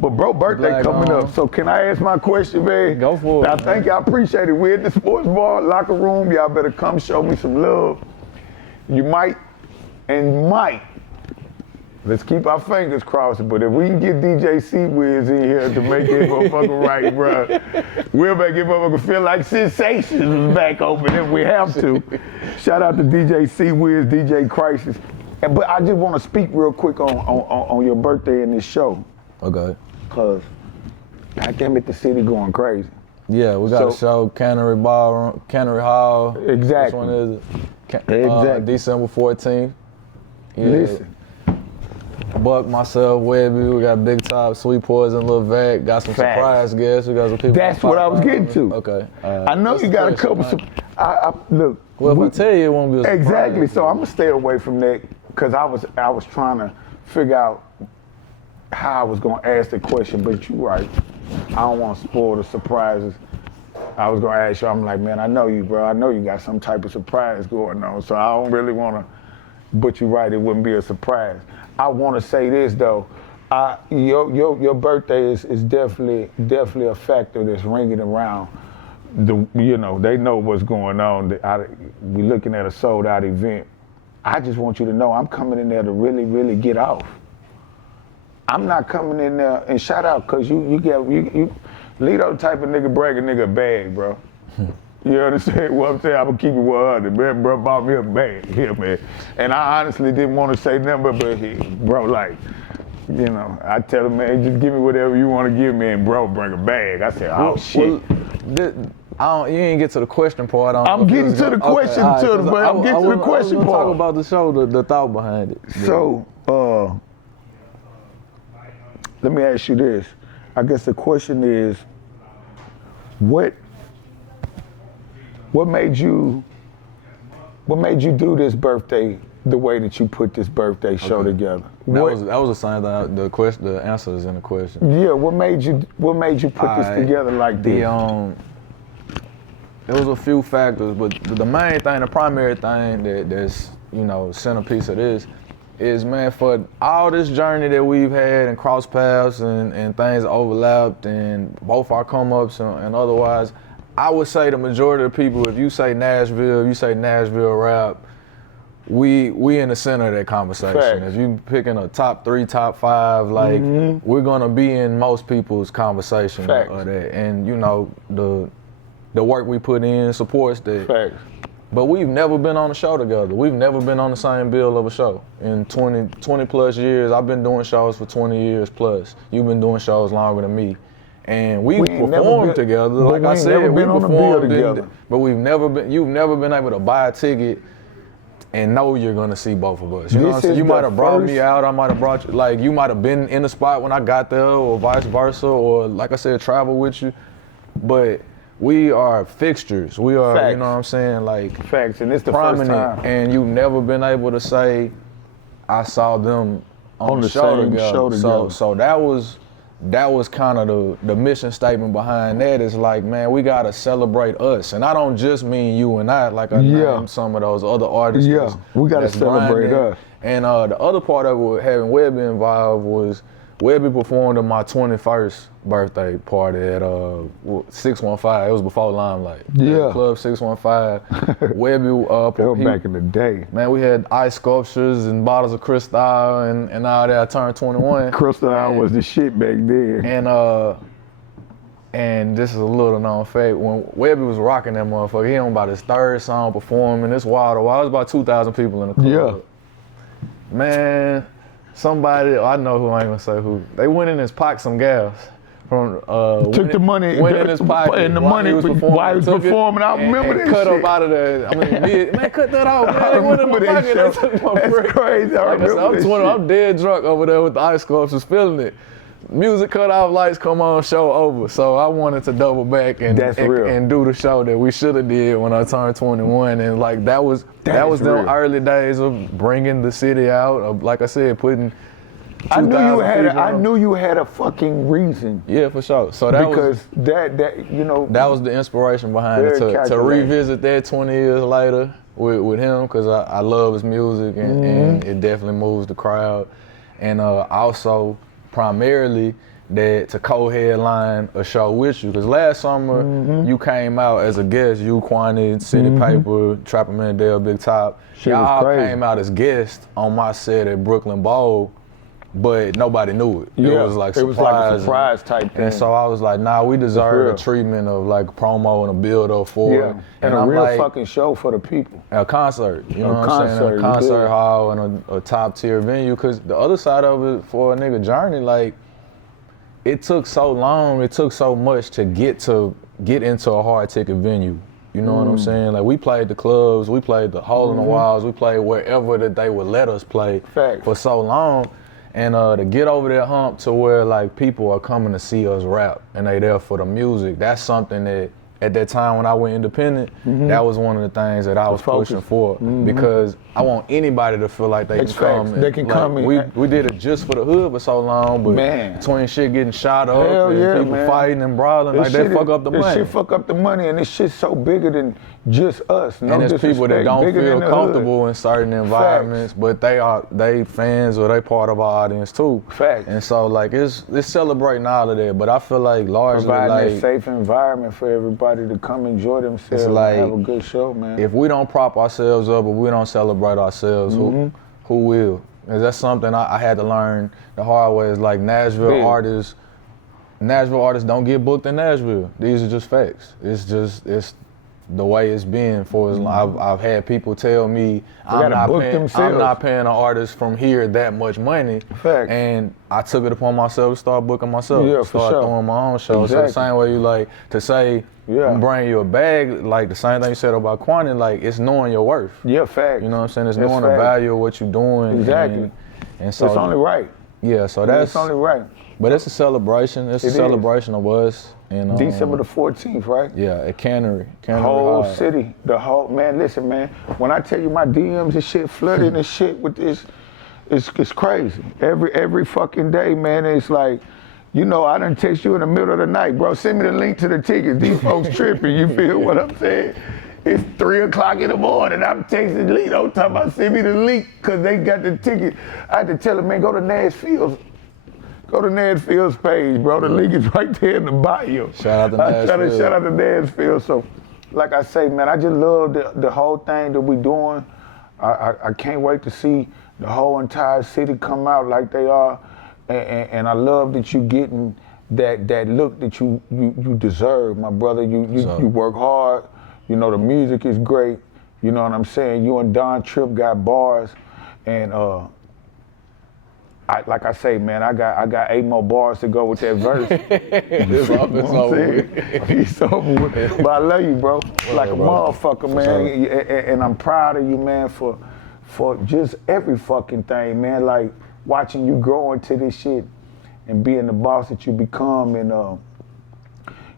But bro, birthday coming up. So can I ask my question, man? Go for it. I think y'all appreciate it. We're at the sports bar, locker room. Y'all better come show me some love. You might. Let's keep our fingers crossed, but if we can get DJ C-Wiz in here to make it motherfucker right, bro, we'll make it motherfucker feel like Sensations is back open if we have to. Shout out to DJ C-Wiz, DJ Crisis. But I just want to speak real quick on your birthday in this show. Okay. Cause, goddamn it, the city going crazy. Yeah, we got a show, Cannery Hall. Exactly. Which one is it? Exactly. December 14th. Yeah. Listen. Buck, myself, Webby, we got Big Top, Sweet Poison, Lil Vac, got some surprise guests, we got some people. That's what I was getting to. Okay. I know you got a couple, look. Well, if I tell you, it won't be a surprise. Exactly, so I'm gonna stay away from that, because I was trying to figure out how I was gonna ask the question, but you're right. I don't want to spoil the surprises. I was gonna ask you, I'm like, man, I know you, bro. I know you got some type of surprise going on, so I don't really want to, but you're right, it wouldn't be a surprise. I want to say this though, your birthday is definitely a factor that's ringing around. They know what's going on. We're looking at a sold out event. I just want you to know I'm coming in there to really, really get off. I'm not coming in there and shout out, cause you Lito the type of nigga bring a nigga a bag, bro. You understand what I'm saying? I'm gonna keep it 100. Man, bro bought me a bag here, man. And I honestly didn't want to say nothing, but he, bro, like, you know, I tell him, man, just give me whatever you want to give me, and bro, bring a bag. I said, oh shit. You ain't get to the question part. I'm getting to the question, but I'm getting to the question part. Talk about the show, the thought behind it. So, let me ask you this. I guess the question is, what made you do this birthday the way that you put this birthday show together? That was the sign that the answer is in the question. Yeah, what made you put this together like this? There was a few factors, but the main thing, the primary thing that's, you know, centerpiece of this is, man, for all this journey that we've had and cross paths and things overlapped and both our come ups and otherwise, I would say the majority of people, if you say Nashville, rap, we in the center of that conversation. Fact. If you picking a top 3, top 5, like, we're gonna be in most people's conversation of that. And you know, the work we put in supports that. Facts. But we've never been on a show together. We've never been on the same bill of a show. In 20 plus years, I've been doing shows for 20 years plus. You've been doing shows longer than me. And we performed together. Like I said, we performed together. But you've never been able to buy a ticket and know you're gonna see both of us. You know what I'm saying? You might have brought me out, I might have brought you, like, you might have been in the spot when I got there, or vice versa, or like I said, travel with you. But we are fixtures. We are, Facts. You know what I'm saying, like, facts, and it's the prominent, first time. and you've never been able to say, I saw them on the show together. So that was kind of the mission statement behind that, is like, man, we gotta celebrate us. And I don't just mean you and I, like I named some of those other artists. Yeah, we gotta celebrate us. And the other part of it, having Webby involved, was Webby performed at my 21st birthday party at 615. It was before Limelight. Yeah. Club 615. Webby that was back in the day. Man, we had ice sculptures and bottles of Cristal and all that. I turned 21. Cristal was the shit back then. And this is a little known fact. When Webby was rocking that motherfucker, he on about his 3rd song performing. It's wild. It was about 2,000 people in the club. Yeah. Man, somebody, I know who, I ain't gonna say who, they went in his pocket some gas. Took the money, went in his pocket, and the money while he was performing. I remember that shit. Cut up out of there. I mean, man, cut that off, man. They went in my pocket, they took my break. That's crazy. I remember that shit. I'm dead drunk over there with the ice sculptures, feeling it. Music cut off, lights come on, show over. So I wanted to double back and do the show that we should have did when I turned 21. And like that was them early days of bringing the city out. Of, like I said, putting. I knew you had a fucking reason. Yeah, for sure. So that because that you know, that was the inspiration behind it, to revisit that 20 years later with him, because I love his music and it definitely moves the crowd. And also primarily that to co-headline a show with you, because last summer you came out as a guest. You, Kwani, City Paper, Trapper Mandel, Big Top. Y'all came out as guests on my set at Brooklyn Bowl. But nobody knew it. Yeah, it was like a surprise type thing. And so I was like, nah, we deserve the treatment of like promo and a build up for it. And a real fucking show for the people. A concert, you know what I'm saying? A concert hall and a top tier venue. Because the other side of it for a nigga journey, like, it took so long, it took so much to get into a hard ticket venue. You know what I'm saying? Like, we played the clubs, we played the hole in the walls, we played wherever that they would let us play for so long. And to get over that hump to where like people are coming to see us rap and they there for the music, that's something that at that time when I went independent, that was one of the things that I was pushing for, because I want anybody to feel like they can come. They can come in. We did it just for the hood for so long, but between shit getting shot up and people fighting and brawling, like they fuck up the money. This shit fuck up the money, and this shit's so bigger than just us. No, and there's people that don't feel comfortable in certain environments, but they fans or they part of our audience too. Facts. And so like it's celebrating all of that, but I feel like largely providing a safe environment for everybody to come enjoy themselves and have a good show, man. If we don't prop ourselves up, if we don't celebrate ourselves, who will? And that's something I had to learn the hard way. Is like Nashville artists don't get booked in Nashville. These are just facts. It's the way it's been for as long. I've had people tell me I'm themselves. not paying an artist from here that much money. Fact. And I took it upon myself to start booking myself. Yeah, start for sure. throwing my own show. Exactly. So the same way you like to say I'm bringing you a bag, like the same thing you said about quantity, like it's knowing your worth. Yeah, fact. You know what I'm saying? It's That's knowing the fact. value of what you're doing. Exactly. And so it's only right. Yeah, so that's It's only right. But it's a celebration. It's a celebration of us. And December the 14th, right? Yeah, at Cannery. Whole High. city, the whole, man, listen, man, when I tell you my DMs and shit flooded and shit with this, it's crazy. Every fucking day, man, it's like, you know, I done text you in the middle of the night, bro, send me the link to the tickets. These folks tripping, you feel what I'm saying? It's 3 o'clock in the morning, I'm texting Lito, talking about send me the link, cause they got the ticket. I had to tell him, man, go to Nashville's. Go to Nashville's page, bro. The link is right there in the bio. Shout out to Nashville. I try to shout out to Nashville. So, like I say, man, I just love the whole thing that we doing. I can't wait to see the whole entire city come out like they are. And I love that you getting that look that you deserve, my brother. You work hard. You know, the music is great. You know what I'm saying? You and Don Tripp got bars. And like I say, man, I got 8 more bars to go with that verse. It's over with. But I love you, bro. Like a motherfucker, man. Sure. And I'm proud of you, man, for just every fucking thing, man. Like watching you grow into this shit and being the boss that you become, and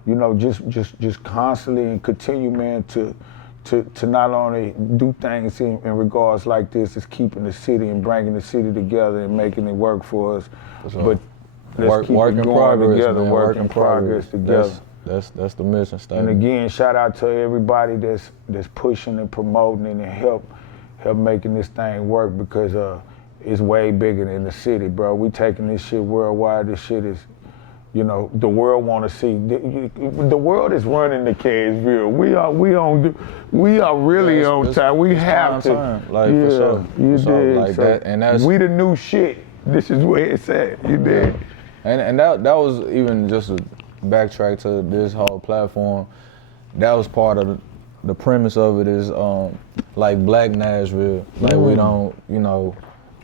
you know, just constantly and continue, man, to not only do things in regards like this, is keeping the city and bringing the city together and making it work for us, but let's keep it going together, work in progress together. That's the mission statement. And again, shout out to everybody that's pushing and promoting and help making this thing work, because it's way bigger than the city, bro. We taking this shit worldwide. This shit is, you know, the world want to see. The world is running to Cashville. We are really on time. We have to. Like, for sure. You did. Like so that, and that's we the new shit. This is where it's at. You did. And that was even just a backtrack to this whole platform. That was part of the premise of it, is like Black Nashville. Like we don't, you know.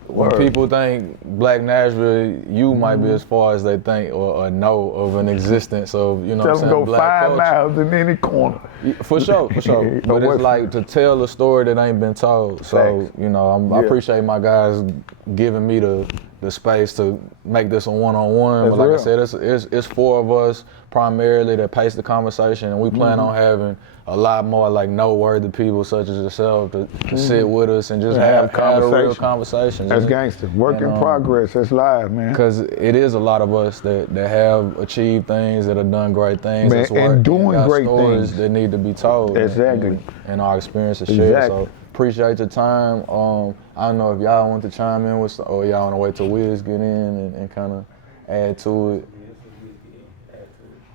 When people think Black Nashville, you might be as far as they think or know of an existence of, you know what I'm saying, go Black 5 culture. miles in any corner. For sure. But it's like to tell a story that ain't been told. So, you know, I appreciate my guys giving me the space to make this a one-on-one. But like I said, it's 4 of us primarily that pace the conversation, and we plan on having a lot more like noteworthy people such as yourself to sit with us and just have real conversations. That's gangster. Work in progress. That's live, man. Because it is a lot of us that have achieved things, that have done great things, man, and doing great stories things that need to be told. Exactly. And our experiences shared. So appreciate your time. I don't know if y'all want to chime in with, or y'all want to wait till Wiz get in and kind of add to it.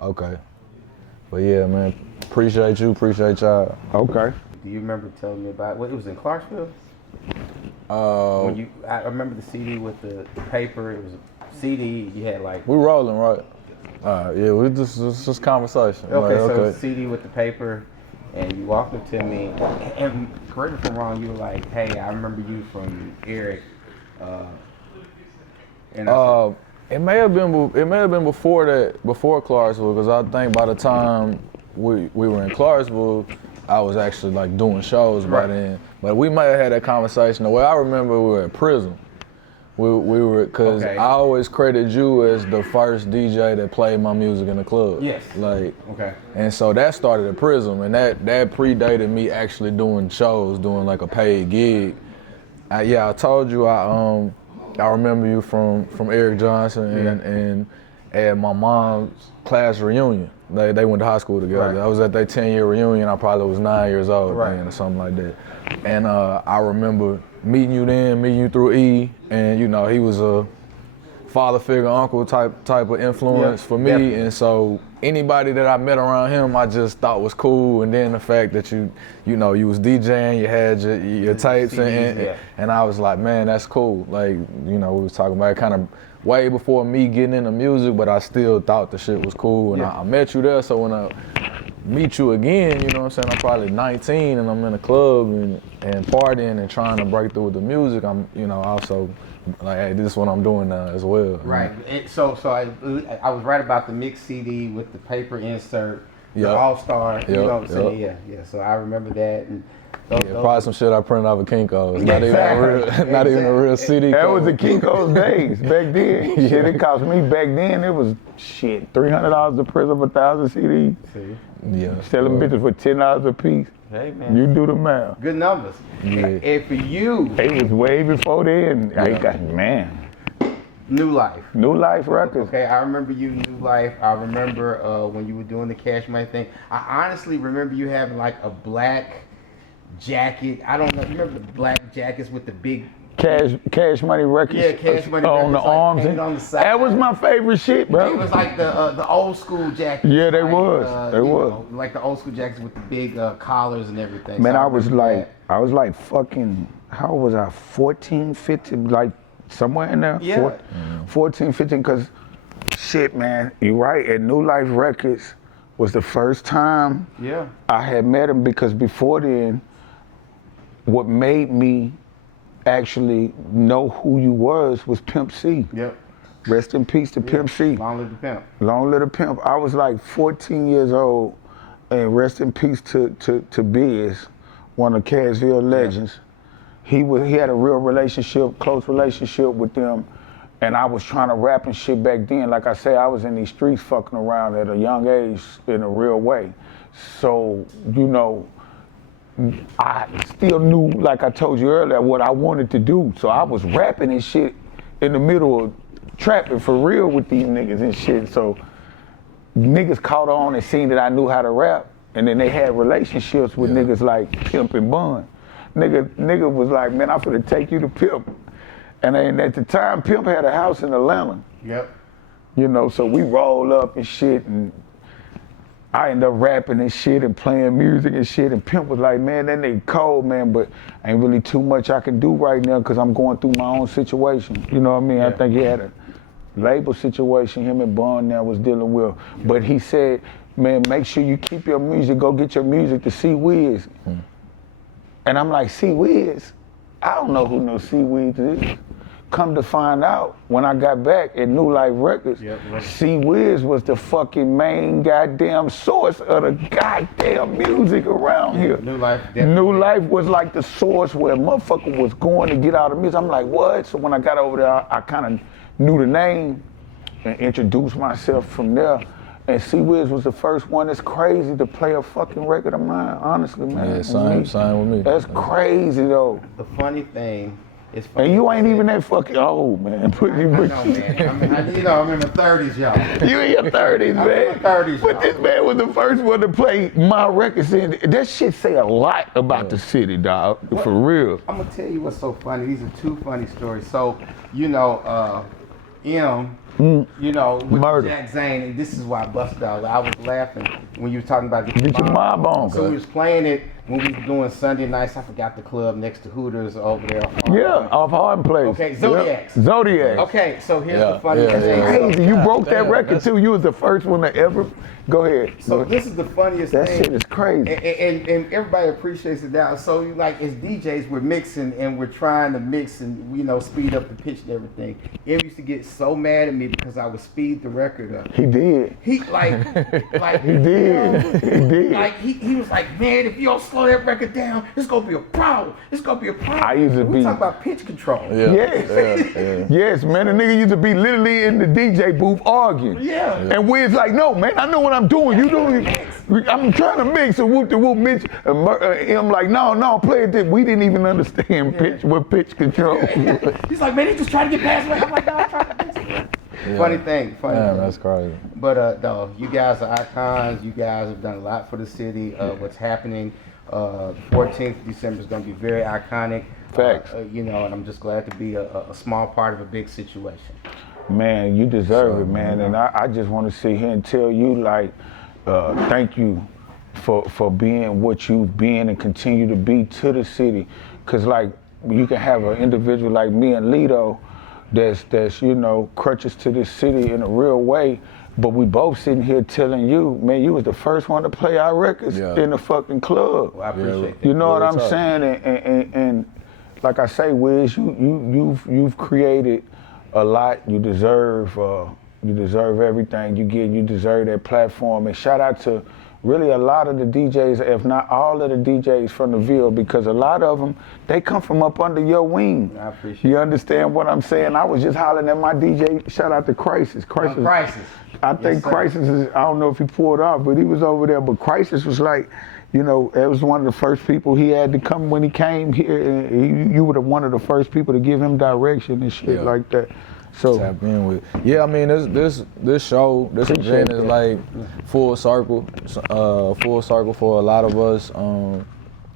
Okay. But yeah, man, appreciate you, appreciate y'all. Okay. Do you remember telling me about, it was in Clarksville? I remember the CD with the paper. It was a CD. You had like. We rolling, right? Yeah, we just conversation. Okay, like, so CD with the paper, and you walked up to me, and correct me if I'm wrong. You were like, "Hey, I remember you from Eric." It may have been before Clarksville, because I think by the time we were in Clarksville, I was actually like doing shows by then. But we might have had that conversation. The way I remember, we were at Prism. We were, because I always credit you as the first DJ that played my music in the club. Yes. Like. Okay. And so that started at Prism, and that predated me actually doing shows, doing like a paid gig. I told you I remember you from Eric Johnson and at my mom's class reunion. They went to high school together. I was at their 10-year reunion. I probably was 9 years old then, or something like that. And I remember meeting you through E, and you know, he was a father figure, uncle type of influence for me. And so anybody that I met around him, I just thought was cool. And then the fact that you was DJing, you had your tapes, and I was like, man, that's cool. Like, you know, we was talking about it kind of way before me getting into music, but I still thought the shit was cool. And I met you there, so meet you again, you know what I'm saying? I'm probably 19 and I'm in a club and partying and trying to break through with the music. I'm, you know, also like, hey, this is what I'm doing now as well. Right. So I was right about the mix CD with the paper insert, the Yep. All-Star. You know what I'm Yep. saying? Yeah. So I remember that. And Probably some shit I printed off of Kinko's. Not Exactly. not even a real CD. That was code. the Kinko's days back then. Shit, it cost me back then. It was shit $300 to print up 1,000 CDs. See? Yeah. Selling bitches for $10 a piece. Hey, man. You do the math. Good numbers. Yeah. And for you, It was way before then. I got New Life. New Life Records. Okay, I remember you, New Life. I remember when you were doing the Cash Money thing. I honestly remember you having like a black jacket. I don't know. You remember the black jackets with the big Cash Money Records. Yeah, Cash Money on Records, the like, arms. painted on the side. That was my favorite shit, bro. It was like the old school jackets. Yeah, they like, was. They you was. know, like the old school jackets with the big collars and everything. Man, So I was remember like fucking, how old was I? 14, 15, like somewhere in there? Yeah. 14, 15, because shit, man, you're right. At New Life Records was the first time Yeah. I had met him, because before then, what made me actually know who you was Pimp C. Yep. Rest in peace to Pimp C. Long live the pimp. Long Little Pimp. I was like 14 years old, and rest in peace to Biz, one of Cashville legends. He had a real relationship, close relationship with them, and I was trying to rap and shit back then. Like I say, I was in these streets fucking around at a young age in a real way. So, you know, I still knew, like I told you earlier, what I wanted to do. So I was rapping and shit in the middle of trapping for real with these niggas and shit. So niggas caught on and seen that I knew how to rap, and then they had relationships with niggas like Pimp and Bun. Nigga was like, man, I'm finna take you to Pimp. And then at the time, Pimp had a house in Atlanta. Yep. You know, so we roll up and shit, and I ended up rapping and shit and playing music and shit, and Pimp was like, man, that nigga cold, man, but ain't really too much I can do right now because I'm going through my own situation. You know what I mean? Yeah. I think he had a label situation him and Bun now was dealing with. But he said, man, make sure you keep your music, go get your music to C-Wiz. And I'm like, C-Wiz? I don't know who no C-Wiz is. Come to find out, when I got back at New Life Records, C-Wiz was the fucking main goddamn source of the goddamn music around here. New Life, definitely. New Life was like the source where a motherfucker was going to get out of music. I'm like, what? So when I got over there, I kind of knew the name and introduced myself from there. And C-Wiz was the first one. That's crazy to play a fucking record of mine, honestly, man. Yeah, same with me. That's crazy, though. The funny thing is, funny And you ain't even that fucking old, man. I know, man. I'm in my 30s, y'all. You in your 30s, I'm man. in my 30s, But y'all. this man was the first one to play my records. And that shit say a lot about the city, dog. For real. I'm gonna tell you what's so funny. These are two funny stories. So, you know, you know, with Murder. Jack Zane, and this is why I busted out. I was laughing when you were talking about Get your mob on. So we was playing it when we were doing Sunday nights. I forgot the club next to Hooters over there. Yeah, off Hard Place. Okay, Zodiacs. Yep. Zodiacs. Okay, so here's the funny yeah, thing. yeah. Crazy. You broke that Damn, record too. You was the first one to ever. Go ahead. So this is the funniest That thing. shit is crazy. And everybody appreciates it now. So you like as DJs, we're mixing and we're trying to mix and speed up the pitch and everything. Em used to get so mad at me because I would speed the record up. He did. He like He did. He did. Like he was like, man, if you don't slow that record down, it's gonna be a problem. It's gonna be a problem. I used to we be- talk about pitch control. Yeah. Yes. Yes, man. The nigga used to be literally in the DJ booth arguing. Yeah. And Wiz like, no, man, I know what I'm doing. You doing? I'm trying to mix a whoop the whoop Mitch. And like, no, play it. We didn't even understand pitch control. He's like, man, he just trying to get past me. I'm like, no, I'm trying to fix it. Funny thing. Damn, that's crazy. But no, you guys are icons. You guys have done a lot for the city. What's happening? 14th of December is going to be very iconic. Facts. You know, and I'm just glad to be a small part of a big situation. Man, you deserve it, man. And I just want to sit here and tell you, like, thank you for being what you've been and continue to be to the city. Because, like, you can have an individual like me and Lito that's crutches to this city in a real way, But we both sitting here telling you, man, you was the first one to play our records in the fucking club. Well, I appreciate that. You know what I'm saying? And like I say, Wiz, you've created a lot. You deserve everything you get. You deserve that platform. And shout out to really a lot of the DJs, if not all of the DJs from the Ville, because a lot of them, they come from up under your wing. I appreciate You understand what I'm saying? I was just hollering at my DJ, shout out to Crisis. Crisis. I think Crisis is, I don't know if he pulled off, but he was over there. But Crisis was like, you know, it was one of the first people he had to come when he came here. And you were one of the first people to give him direction and shit like that. So tap in with. Yeah, I mean this show, this event is like full circle for a lot of us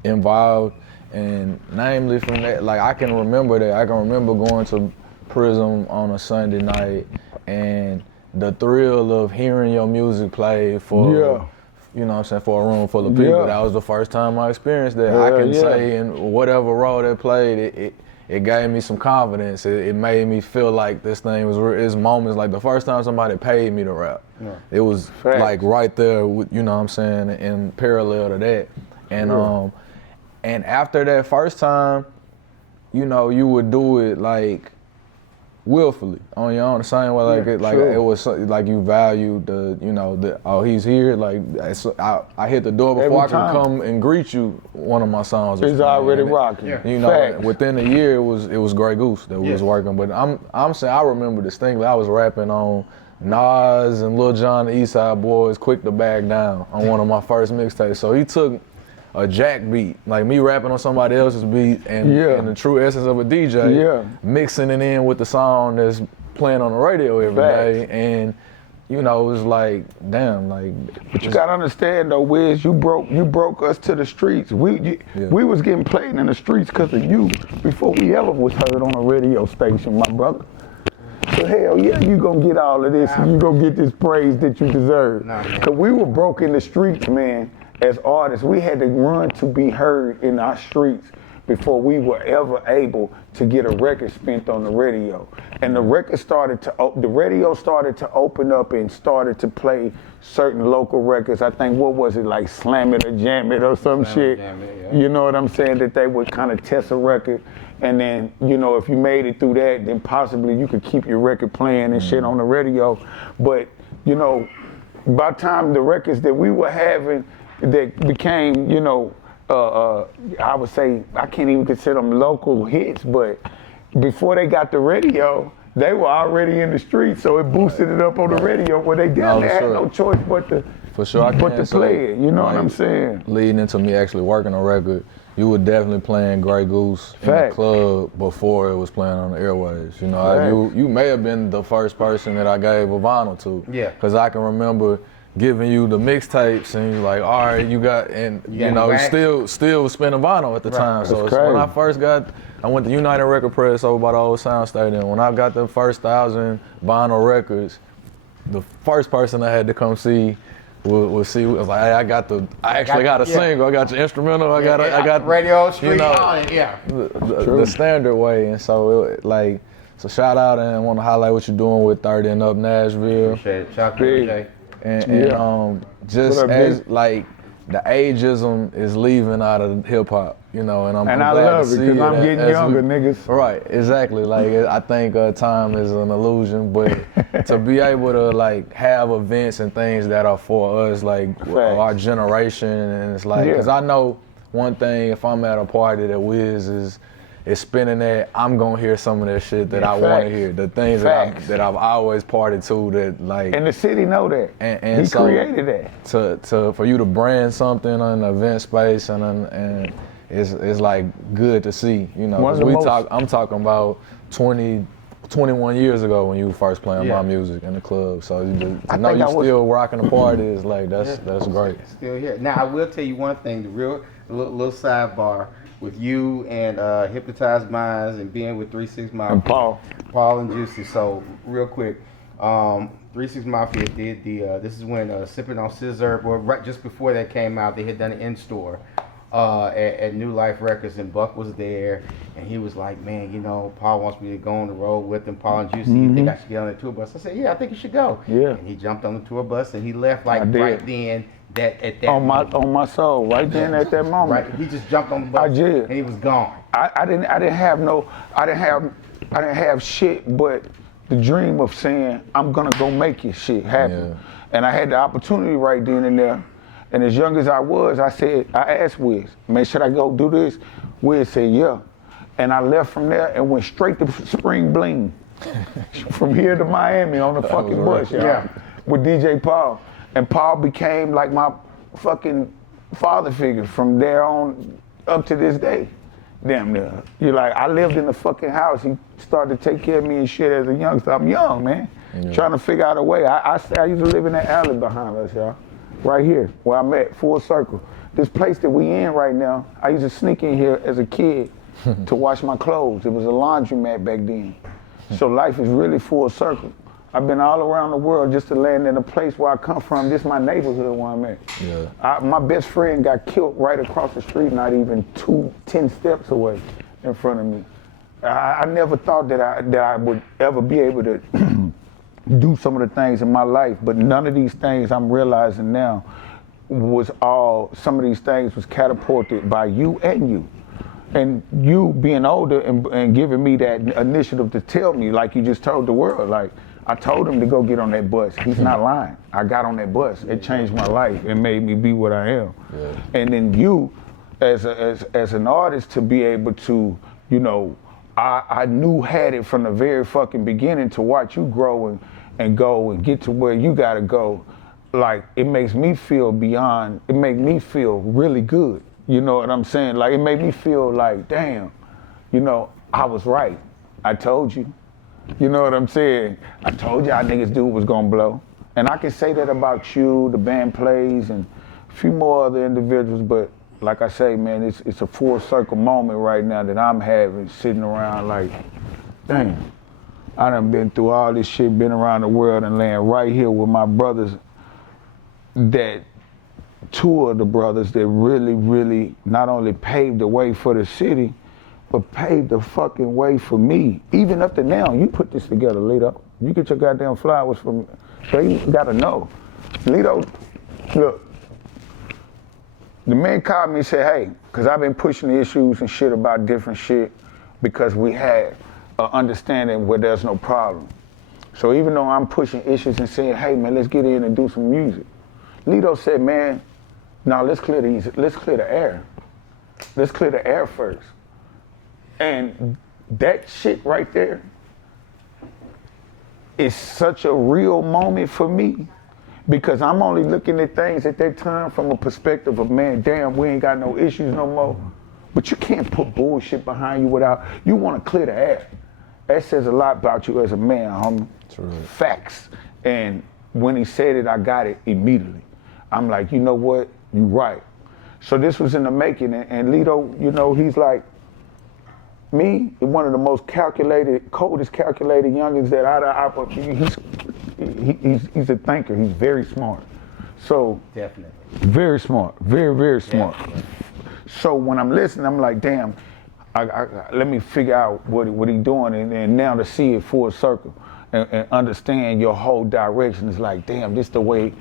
involved, and namely from that, like I can remember that. I can remember going to Prism on a Sunday night and the thrill of hearing your music played for you know what I'm saying, for a room full of people. That was the first time I experienced that. I can say in whatever role they played, it gave me some confidence. It made me feel like this thing was real. It's moments like the first time somebody paid me to rap. It was like right there, with, you know what I'm saying, in parallel to that. And after that first time, you know, you would do it like willfully on your own, the same way it was like you valued the, you know, the, oh, he's here, like I hit the door before I could come and greet you. One of my songs was already rocking. You know, within a year it was Grey Goose that we was working, but I'm saying I remember distinctly I was rapping on Nas and Lil Jon, the Eastside Boys, Quick to Back Down on one of my first mixtapes. So he took a jack beat, like me rapping on somebody else's beat, and the true essence of a DJ, mixing it in with the song that's playing on the radio every day, and you know, it was like, damn, like. But you gotta understand though, Wiz, you broke us to the streets. We was getting played in the streets because of you before we ever was heard on a radio station, my brother. So hell yeah, you gonna get all of this, and you gonna get this praise that you deserve. Cause we were broke in the streets, man. As artists, we had to run to be heard in our streets before we were ever able to get a record spent on the radio. And the radio started to open up and started to play certain local records. I think, what was it, like Slam It or Jam It or some shit. You know what I'm saying? That they would kind of test a record. And then, you know, if you made it through that, then possibly you could keep your record playing and shit on the radio. But, you know, by the time the records that we were having, that became, you know, I would say, I can't even consider them local hits, but before they got the radio, they were already in the streets, so it boosted it up on the radio where they definitely had no choice but to, play it, you know what I'm saying? Leading into me actually working a record, you were definitely playing Grey Goose in the club before it was playing on the airwaves. You know, you may have been the first person that I gave a vinyl to. Because I can remember giving you the mixtapes and you're like, all right, you got, and you know, still was spinning vinyl at the time. So when I went to United Record Press over by the old Sound Stadium. When I got the first 1,000 vinyl records, the first person I had to come see was C-Wiz. I was like, hey, I actually got a single. I got your instrumental. I got radio, street, you know, all it, the standard way. And so so shout out and want to highlight what you're doing with 30 and Up Nashville. Appreciate it. Shout out to Jay. And just as like the ageism is leaving out of hip hop, you know, and I'm glad love to it see because I'm getting younger, niggas. Right, exactly. Like I think time is an illusion, but to be able to like have events and things that are for us, like our generation, and it's like, because I know one thing, if I'm at a party that Wiz is spinning that, I'm gonna hear some of that shit that I want to hear. The things that I've always partied to, that like. And the city know that. And he so created that. For you to brand something in an event space and it's like good to see, you know. I'm talking about 21 years ago when you were first playing my music in the club. So to know you still rocking the party is like that's great. Still here. Now I will tell you one thing, the little sidebar. With you and Hypnotized Minds and being with 3 6 Mafia. And Paul and Juicy. So real quick, 3 6 Mafia did this is when Sipping on Scissor, or right just before that came out, they had done an in-store. at New Life Records, and Buck was there, and he was like, man, you know, Paul wants me to go on the road with him. Paul and Juicy, you think I should get on the tour bus? I said, yeah, I think you should go. Yeah. And he jumped on the tour bus, and he left like right then. At that on my soul, right then at that moment. Right, he just jumped on the bus. I did. And he was gone. I didn't have shit but the dream of saying I'm gonna go make your shit happen. Yeah. And I had the opportunity right then and there. And as young as I was, I asked Wiz, man, should I go do this? Wiz said, yeah. And I left from there and went straight to Spring Bling. From here to Miami on the fucking bus, y'all, with DJ Paul. And Paul became like my fucking father figure from there on up to this day. Damn near. You're like, I lived in the fucking house. He started to take care of me and shit as a youngster. I'm young, man. Yeah. Trying to figure out a way. I used to live in that alley behind us, y'all. Right here, where I'm at, full circle. This place that we in right now, I used to sneak in here as a kid to wash my clothes. It was a laundromat back then. So life is really full circle. I've been all around the world just to land in a place where I come from. This is my neighborhood where I'm at. Yeah. My best friend got killed right across the street, not even 10 steps away in front of me. I never thought that I would ever be able to do some of the things in my life, but none of these things I'm realizing now some of these things was catapulted by you and you. And you being older and giving me that initiative to tell me, like you just told the world, like, I told him to go get on that bus. He's not lying. I got on that bus. It changed my life. It made me be what I am. Yeah. And then you, as an artist, to be able to, you know, I had it from the very fucking beginning to watch you grow and go and get to where you gotta go. Like, it makes me feel really good. You know what I'm saying? Like, it made me feel like, damn, you know, I was right. I told you. You know what I'm saying? I told y'all niggas dude was gonna blow. And I can say that about you, the band plays, and a few more other individuals, but like I say, man, it's a full circle moment right now that I'm having, sitting around like, damn, I done been through all this shit, been around the world and land right here with my brothers, that two of the brothers that really, really not only paved the way for the city, but paved the fucking way for me. Even up to now, you put this together, Lito. You get your goddamn flowers from, so you gotta know. Lito, look, the man called me and said, hey, because I've been pushing the issues and shit about different shit because we had an understanding where there's no problem. So even though I'm pushing issues and saying, hey man, let's get in and do some music, Lito said, man, now let's clear the air. Let's clear the air first. And that shit right there is such a real moment for me, because I'm only looking at things at that time from a perspective of, man, damn, we ain't got no issues no more. But you can't put bullshit behind you you want to clear the air. That says a lot about you as a man, homie. Right. Facts. And when he said it, I got it immediately. I'm like, you know what? You right. So this was in the making, and Lito, you know, he's like, me, one of the most coldest calculated youngins that he's a thinker. He's very smart. So definitely very smart, very, very smart. Definitely. So when I'm listening, I'm like, damn, let me figure out what he's doing, and now to see it full circle and understand your whole direction is like, damn, this the way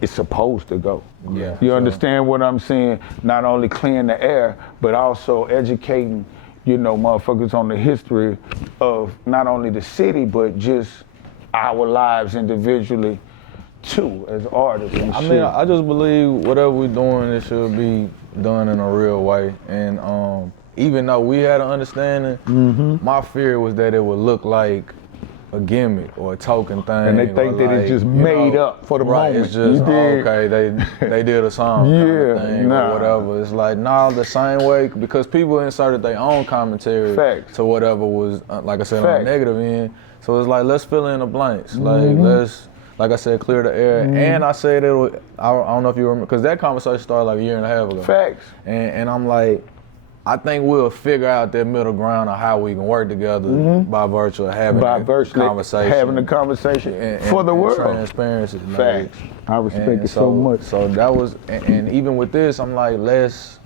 it's supposed to go. Yeah. You understand what I'm saying? Not only clearing the air, but also educating, you know, motherfuckers on the history of not only the city, but just our lives individually too, as artists and shit. I mean, I just believe whatever we're doing, it should be done in a real way. And even though we had an understanding, my fear was that it would look like a gimmick or a token thing. And they think that it's just made up for the moment. It's just, okay, they did a song kind of thing or whatever. It's like, the same way, because people inserted their own commentary to whatever was, like I said, on the negative end. So it's like, let's fill in the blanks. Like, let's, like I said, clear the air. And I said I don't know if you remember, because that conversation started like a year and a half ago. Facts. And I'm like, I think we'll figure out that middle ground of how we can work together by virtue of having conversation. Having a conversation for the world. Transparency. Facts. I respect it so much. So that was, and even with this, I'm like, let's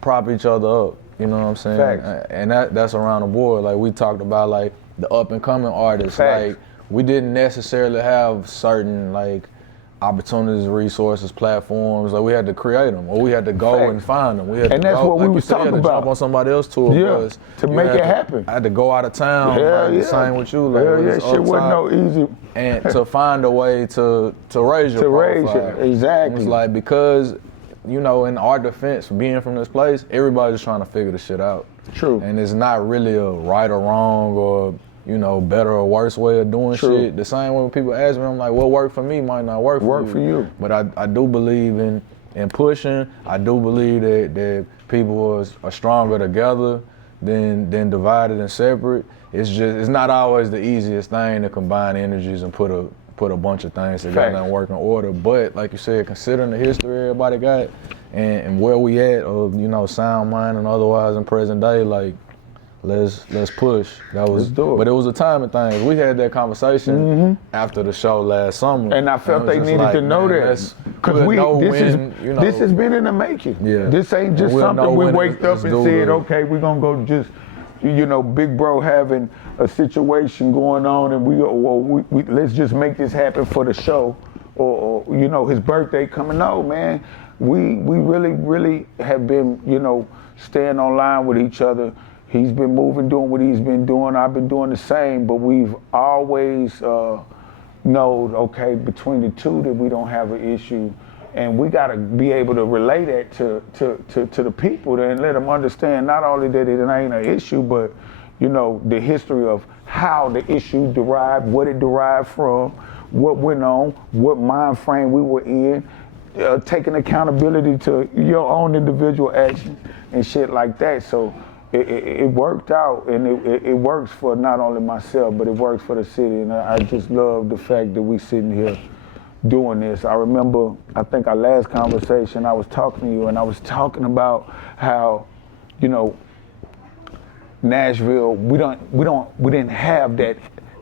prop each other up. You know what I'm saying? Facts. And that's around the board. Like we talked about, like the up and coming artists. Facts. Like we didn't necessarily have certain like opportunities, resources, platforms. Like we had to create them, or we had to go and find them. We had and to that's go, what we like was you said, talking to about. jump on somebody else's tour. Yeah, to make it happen. I had to go out of town. Hell like, yeah. the same with you. Like, Hell yeah, it's shit up wasn't top. no easy. And to find a way to raise your profile. Exactly. It's like, because, you know, in our defense, being from this place, everybody's trying to figure this shit out. True. And it's not really a right or wrong or, you know, better or worse way of doing shit. The same way when people ask me, I'm like, what worked for me might not work for you. But I do believe in pushing. I do believe that people are stronger together than divided and separate. It's not always the easiest thing to combine energies and put a bunch of things together and work in order. But like you said, considering the history everybody got and where we at, of, you know, sound mind and otherwise in present day, like, let's push. Let's do it. But it was a timing thing. We had that conversation after the show last summer, and I felt they needed to know that, because this has been in the making. Yeah. This ain't just something we waked up and said, okay, we're gonna go just, you know, big bro having a situation going on, and we let's just make this happen for the show, or you know, his birthday coming. No, man, we really have been, you know, staying online with each other. He's been moving, doing what he's been doing. I've been doing the same, but we've always known, okay, between the two, that we don't have an issue, and we got to be able to relay that to the people and let them understand not only that it ain't an issue, but, you know, the history of how the issue derived, what it derived from, what went on, what mind frame we were in, taking accountability to your own individual actions and shit like that. So it worked out, and it works for not only myself, but it works for the city. And I just love the fact that we sitting here doing this. I remember, I think our last conversation, I was talking to you, and I was talking about how, you know, Nashville, we didn't have that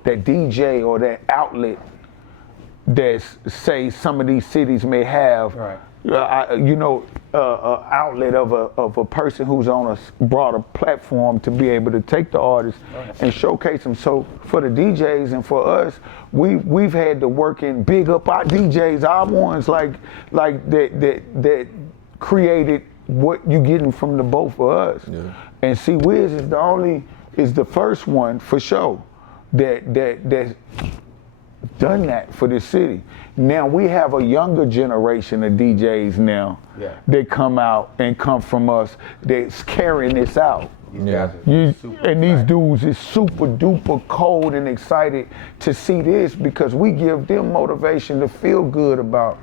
DJ or that outlet that, say, some of these cities may have. Right. You know, outlet of a person who's on a broader platform to be able to take the artists and showcase them. So for the DJs and for us, we've had to work and big up our DJs, our ones like that created what you getting from the both of us. Yeah. And C-Wiz is the first one for sure that done that for this city. Now we have a younger generation of DJs now that come out and come from us that's carrying this out. And these dudes is super duper cold and excited to see this, because we give them motivation to feel good about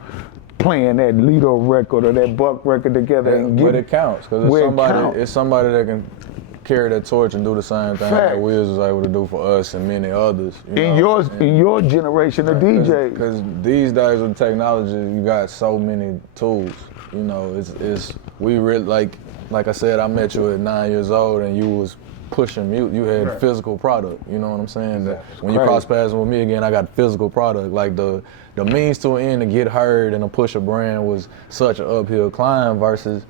playing that Lido record or that Buck record together. But it counts, because it's somebody that can carry that torch and do the same thing that Wiz was able to do for us and many others. In your generation of DJs. Because these days with technology, you got so many tools. You know, it's we really, like I said, I met you at 9 years old and you was pushing mute. You had physical product. You know what I'm saying? That when you cross paths with me again, I got physical product. Like the means to an end to get heard and to push a brand was such an uphill climb versus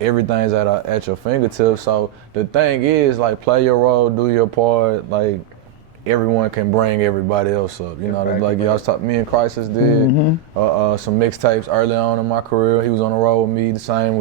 everything's at your fingertips. So the thing is, like, play your role, do your part. Like, everyone can bring everybody else up. You know, like y'all talk. Me and Crisis did some mixtapes early on in my career. He was on the road with me. The same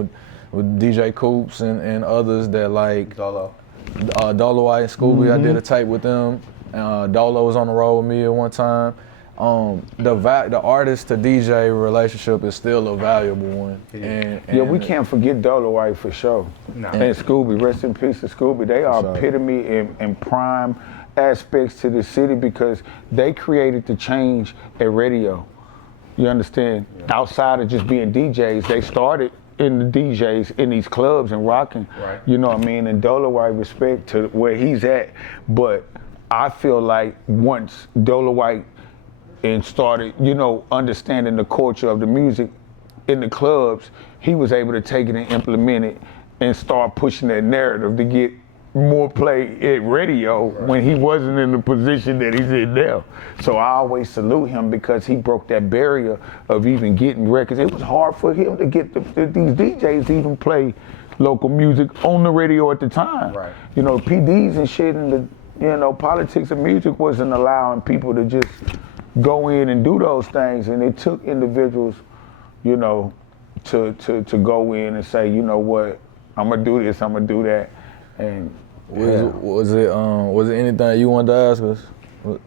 with DJ Coops and others that like Dolo White and Scooby. I did a tape with them. Dolo was on the road with me at one time. The artist to DJ relationship is still a valuable one. And we can't forget Dolo White for sure. No. And Scooby, rest in peace to Scooby. They are epitome and prime aspects to the city, because they created the change at radio. You understand? Yeah. Outside of just being DJs, they started in the DJs in these clubs and rocking. Right. You know what I mean? And Dolo White, respect to where he's at. But I feel like once Dolo White and started, you know, understanding the culture of the music in the clubs, he was able to take it and implement it and start pushing that narrative to get more play at radio when he wasn't in the position that he's in now. So I always salute him because he broke that barrier of even getting records. It was hard for him to get these DJs to even play local music on the radio at the time. Right. You know, PDs and shit and the politics of music wasn't allowing people to just go in and do those things, and it took individuals, you know, to go in and say, you know what, I'm gonna do this, I'm gonna do that, and was it anything you wanted to ask us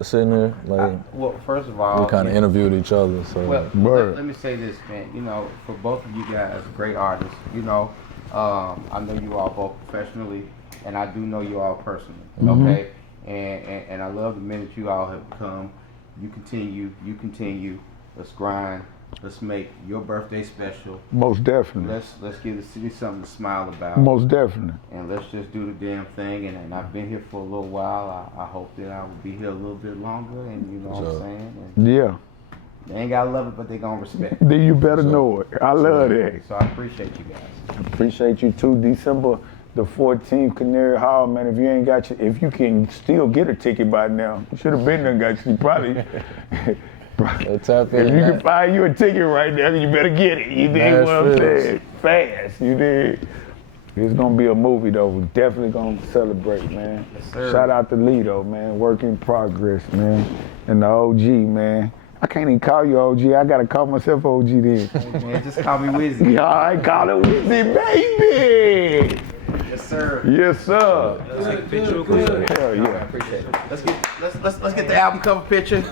sitting there? Like, well, first of all, we kind of interviewed each other. So well, let me say this, man. You know, for both of you guys, great artists. You know, I know you all both professionally, and I do know you all personally. Okay, and I love the minute you all have come. You continue. Let's grind. Let's make your birthday special. Most definitely. Let's give the city something to smile about. Most definitely. And let's just do the damn thing. And I've been here for a little while. I hope that I will be here a little bit longer. And you know what I'm saying? And yeah. they ain't gotta love it, but they gonna respect it. Then you better know it. I love that. So I appreciate you guys. Appreciate you too. December the 14th, Canary Hall, man. If you ain't got if you can still get a ticket by now, you should have been there. Got you probably. If you can find you a ticket right now, you better get it. You dig what I'm saying? Fast, you dig? It's gonna be a movie though. We're definitely gonna celebrate, man. Yes, sir. Shout out to Lito, man. Work in progress, man. And the OG, man. I can't even call you OG. I gotta call myself OG then. Hey, man, just call me Wizzy. Yeah, I call it Wizzy, baby. Yes, sir. Yes, sir. Let's take a picture real quick. Hell yeah. I appreciate it. Let's get the album cover picture.